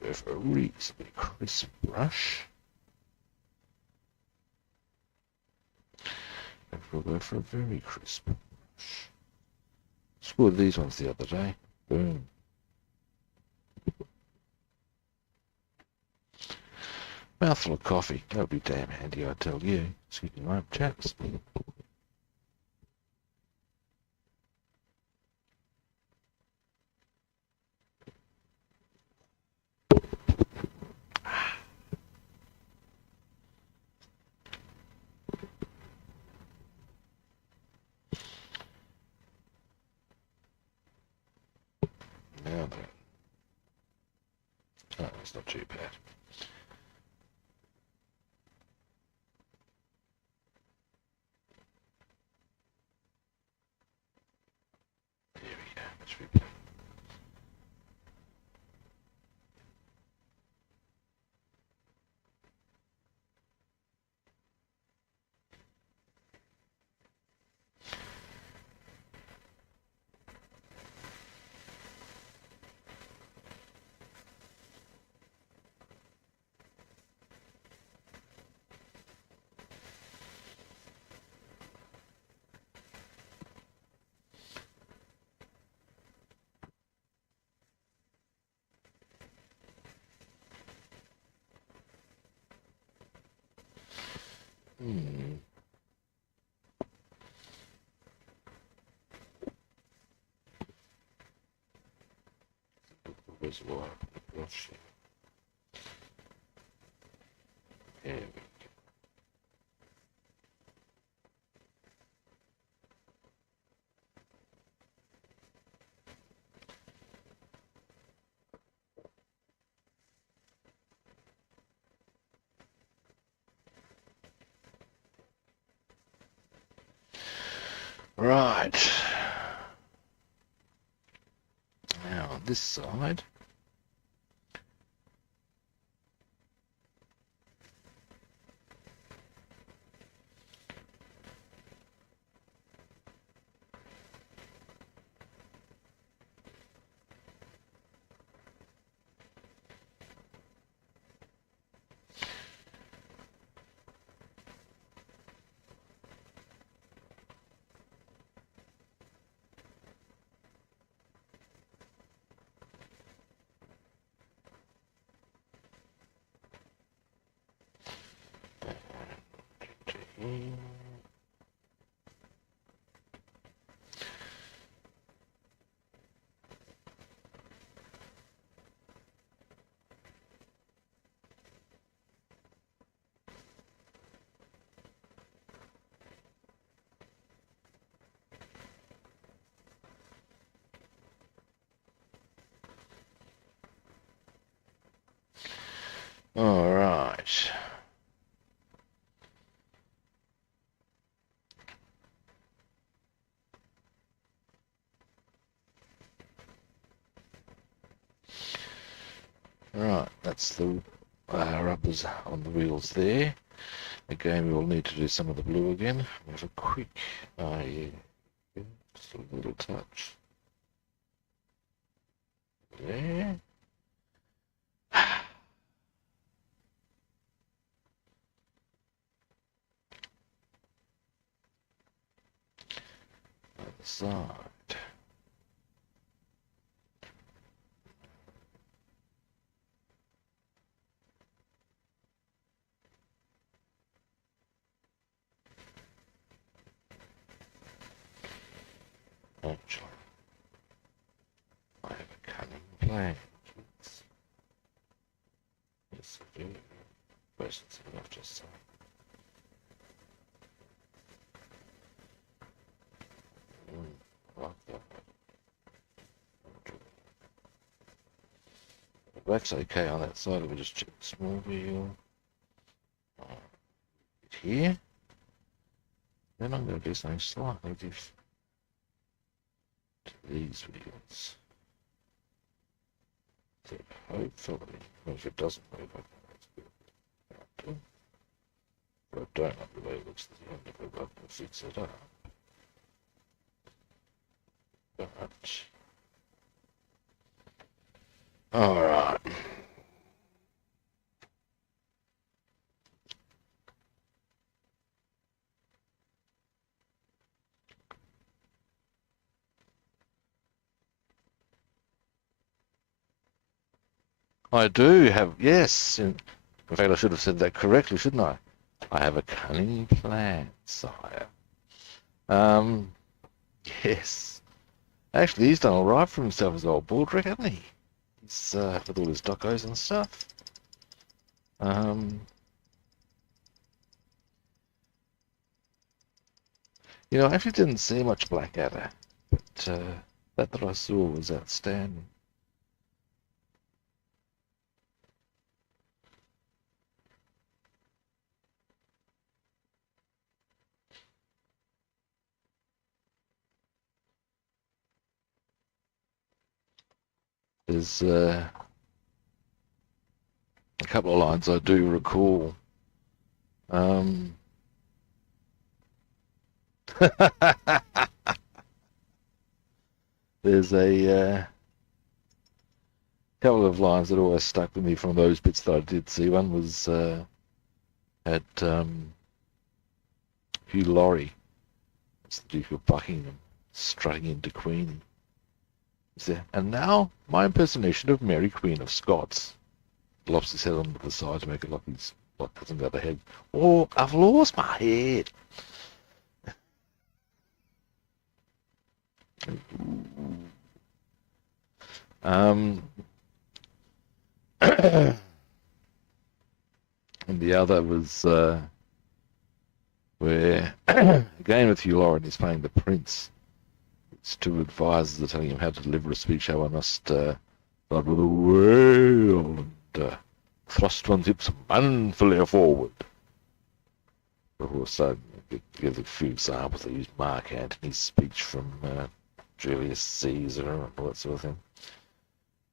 We'll go for a reasonably crisp brush. And we'll go for a very crisp brush. Scored these ones the other day. Boom. Mouthful of coffee. That would be damn handy, I tell you. Excuse me, my chaps. Now then. Oh, that's not too bad. There we go. That's really good. Where's the wire? Brush. There we go. Right. Now on this side. All right. Right, that's the rubbers on the wheels there. Again, we will need to do some of the blue again. We have a quick, yeah, just a little touch there. Other side. Actually, I have a cunning plan. Yes, I do. Questions enough just so. I like that. That's okay on that side. We'll just check the small wheel. Here. Then I'm going to do something slightly different to these wheels. So hopefully, if it doesn't move, I can do. But I don't like the way it looks at the end if I can fix it up. But alright. I do have, yes. In fact, I should have said that correctly, shouldn't I? I have a cunning plan, sire. Yes. Actually, he's done all right for himself as old Baldrick, hasn't he? He's with all his docos and stuff. You know, I actually didn't see much Blackadder, but that I saw was outstanding. There's a couple of lines I do recall. There's a couple of lines that always stuck with me from those bits that I did see. One was had Hugh Laurie, it's the Duke of Buckingham, strutting into Queenie. And now, my impersonation of Mary Queen of Scots. Lops his head onto the side to make it like he's doesn't got the head. Oh, I've lost my head. And the other was where, again with Hugh Lauren, he's playing the prince. His two advisors are telling him how to deliver a speech, how one must start with a wail and thrust one's hips manfully forward. Before starting to give a few examples, they used Mark Antony's speech from Julius Caesar and all that sort of thing.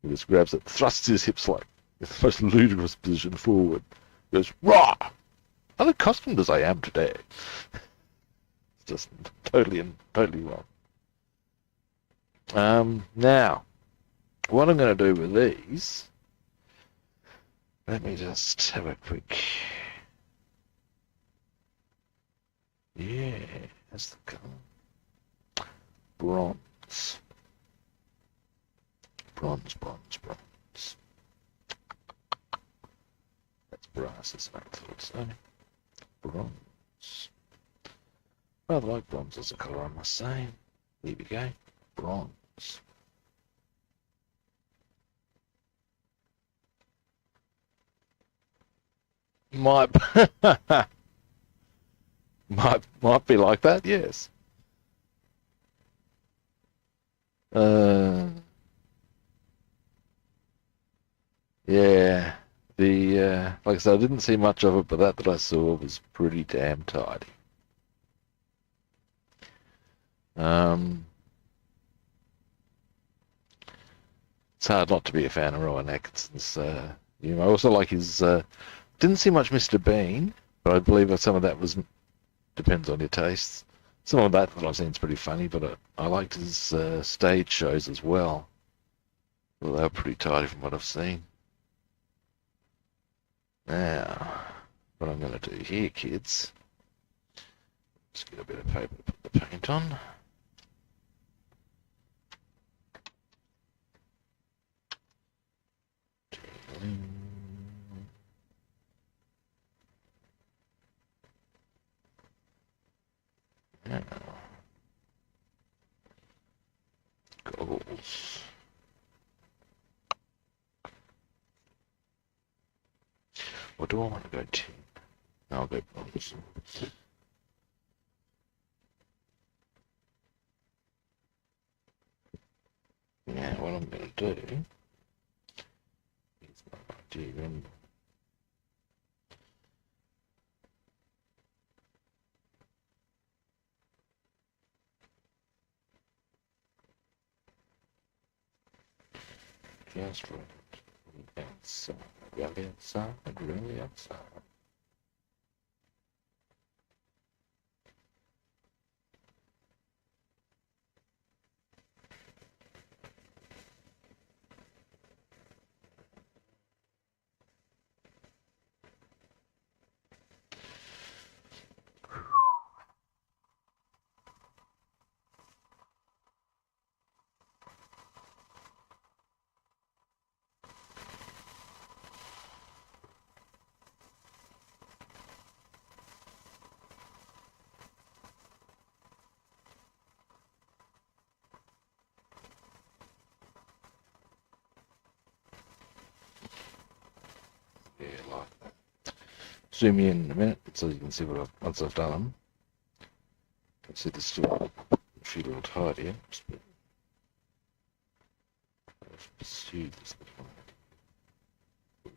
He just grabs it, thrusts his hips like in the most ludicrous position forward. He goes, "Rah! Unaccustomed as I am today." It's just totally wrong. Now, what I'm going to do with these, let me just have a quick, yeah, that's the colour. Bronze. Bronze. That's brass, isn't it? I thought so. Bronze. Rather like bronze as a colour, I must say. There we go. Bronze. Might might be like that, yes. Yeah. The like I said, I didn't see much of it, but that I saw was pretty damn tidy. It's hard not to be a fan of Rowan Atkinson's I also like his didn't see much Mr. Bean, but I believe that some of that was depends on your tastes. Some of that I've seen is pretty funny, but I liked his stage shows as well. Well, they were pretty tidy from what I've seen. Now, what I'm going to do here, kids, just get a bit of paper to put the paint on. Now, goggles. Or do I want to go tin? I'll go bronze. Now, what I'm going to do is my idea in. Just right. Outside, really outside, really outside. Yeah, like that. Zoom in a minute so you can see what once I've done them. You can see there's still a few little tidy ups, but I've pursued this little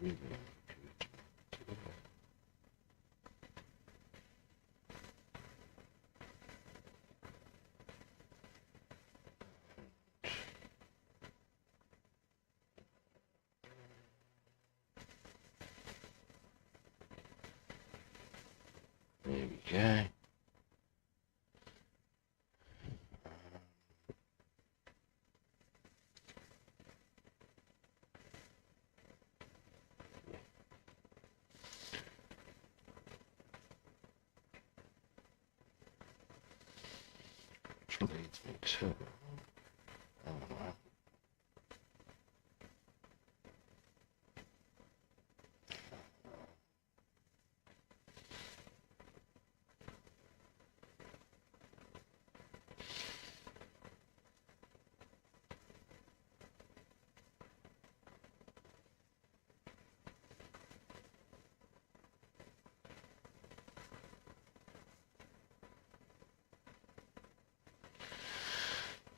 really good. There we go. Which leads me to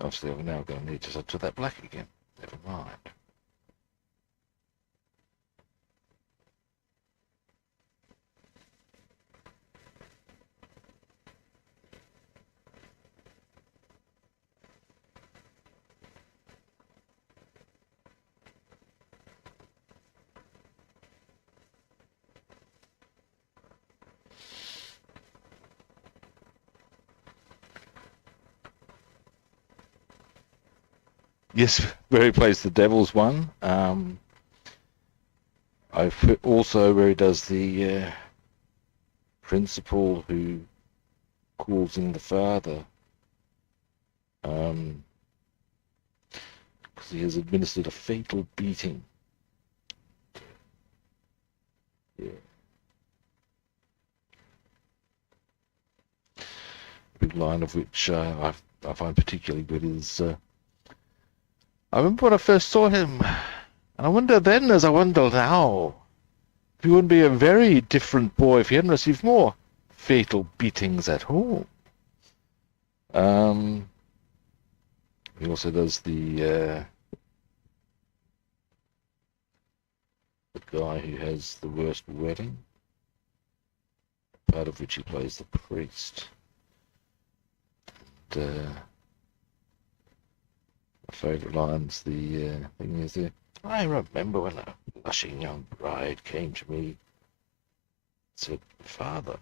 Obviously, I'm now going to need to set to that black again. Never mind. Yes, where he plays the Devil's one. Also where he does the principal who calls in the father. Because he has administered a fatal beating. Yeah. A big line of which I find particularly good is, I remember when I first saw him, and I wonder then as I wonder now, if he wouldn't be a very different boy if he hadn't received more fatal beatings at home. He also does the guy who has the worst wedding, part of which he plays the priest. And, my favourite line's the thing is there. I remember when a blushing young bride came to me and said, "Father,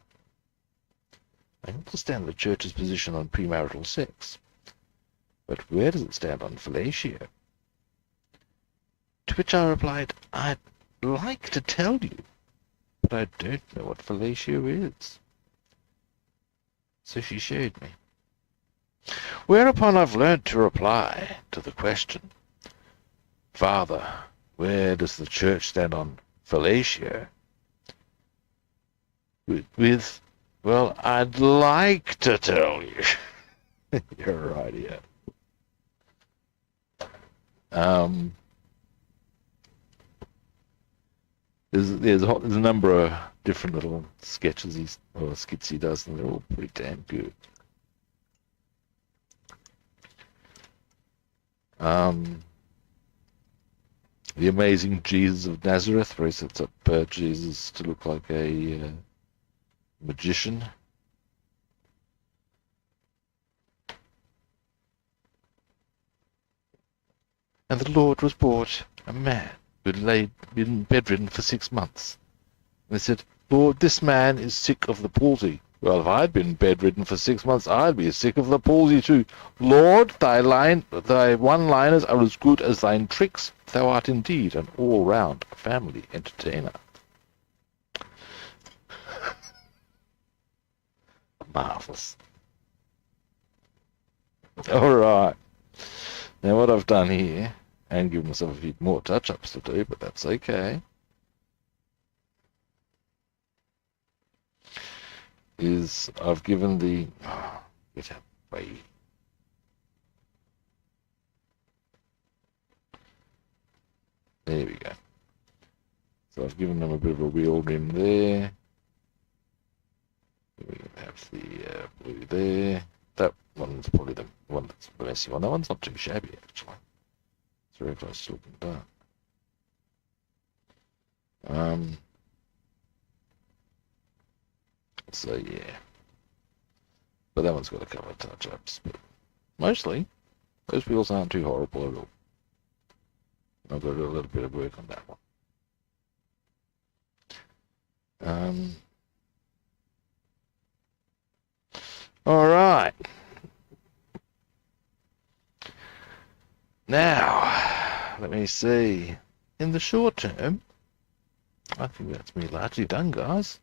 I understand the Church's position on premarital sex, but where does it stand on fellatio?" To which I replied, "I'd like to tell you, but I don't know what fellatio is." So she showed me. Whereupon I've learnt to reply to the question, "Father, where does the Church stand on fellatio?" With, "Well, I'd like to tell you." You're right, yeah. There's a number of different little sketches or skits he does, and they're all pretty damn good. The Amazing Jesus of Nazareth, where he sets up Jesus to look like a magician. And the Lord was brought a man who had been bedridden for 6 months. And they said, "Lord, this man is sick of the palsy." "Well, if I'd been bedridden for 6 months, I'd be sick of the palsy too." "Lord, thy one-liners are as good as thine tricks. Thou art indeed an all-round family entertainer." Marvellous. All right. Now what I've done here, and given myself a few more touch-ups to do, but that's okay, is I've given the... get out of the way. There we go. So I've given them a bit of a wheel rim there. We can have the blue there. That one's probably the one that's the messy one. That one's not too shabby, actually. It's very close to looking dark. So yeah. But that one's got a couple of touch-ups. But mostly, those wheels aren't too horrible at all. I've got to do a little bit of work on that one. All right. Now, let me see. In the short term, I think that's me largely done, guys.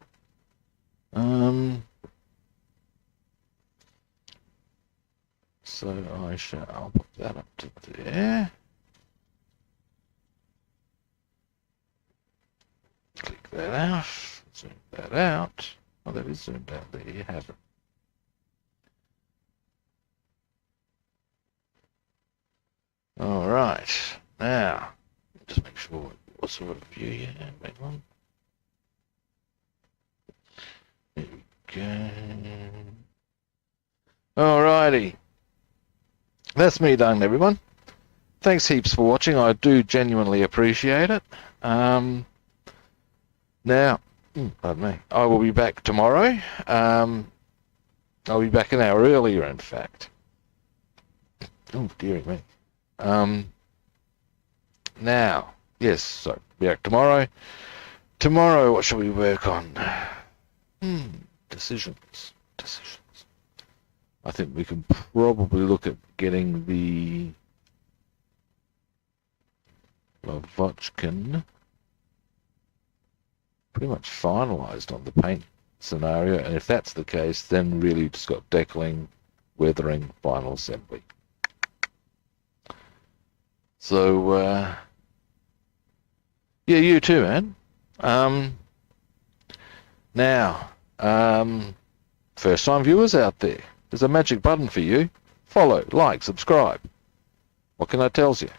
So I shall put that up to there. Click that out. Zoom that out. Oh, that is zoomed out. There you have it. All right. Now, just make sure what sort of view you have. Wait one. There we go. All righty. that's me done, everyone. Thanks heaps for watching. I do genuinely appreciate it. Now, pardon me, I will be back tomorrow. I'll be back an hour earlier, in fact. Oh, dearie me. Now, yes, so be back tomorrow. Tomorrow, what shall we work on? Decisions. I think we can probably look at getting the Lavockin pretty much finalised on the paint scenario, and if that's the case, then really just got decaling, weathering, final assembly. So, yeah, you too, man. Now, first-time viewers out there, there's a magic button for you. Follow, like, subscribe. What can I tell you?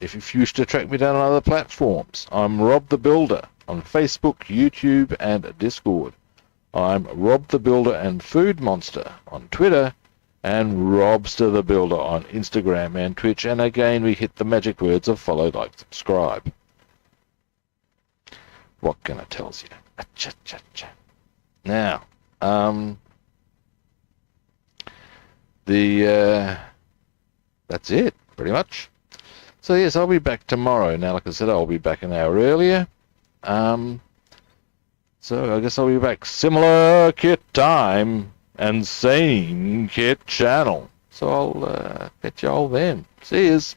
If you wish to track me down on other platforms, I'm Rob the Builder on Facebook, YouTube, and Discord. I'm Rob the Builder and Food Monster on Twitter, and Robster the Builder on Instagram and Twitch. And again, we hit the magic words of follow, like, subscribe. What can I tell you? Cha-cha-cha. Now, that's it, pretty much. So yes, I'll be back tomorrow. Now, like I said, I'll be back an hour earlier. So I guess I'll be back similar kit time and same kit channel. So I'll catch you all then. See yous.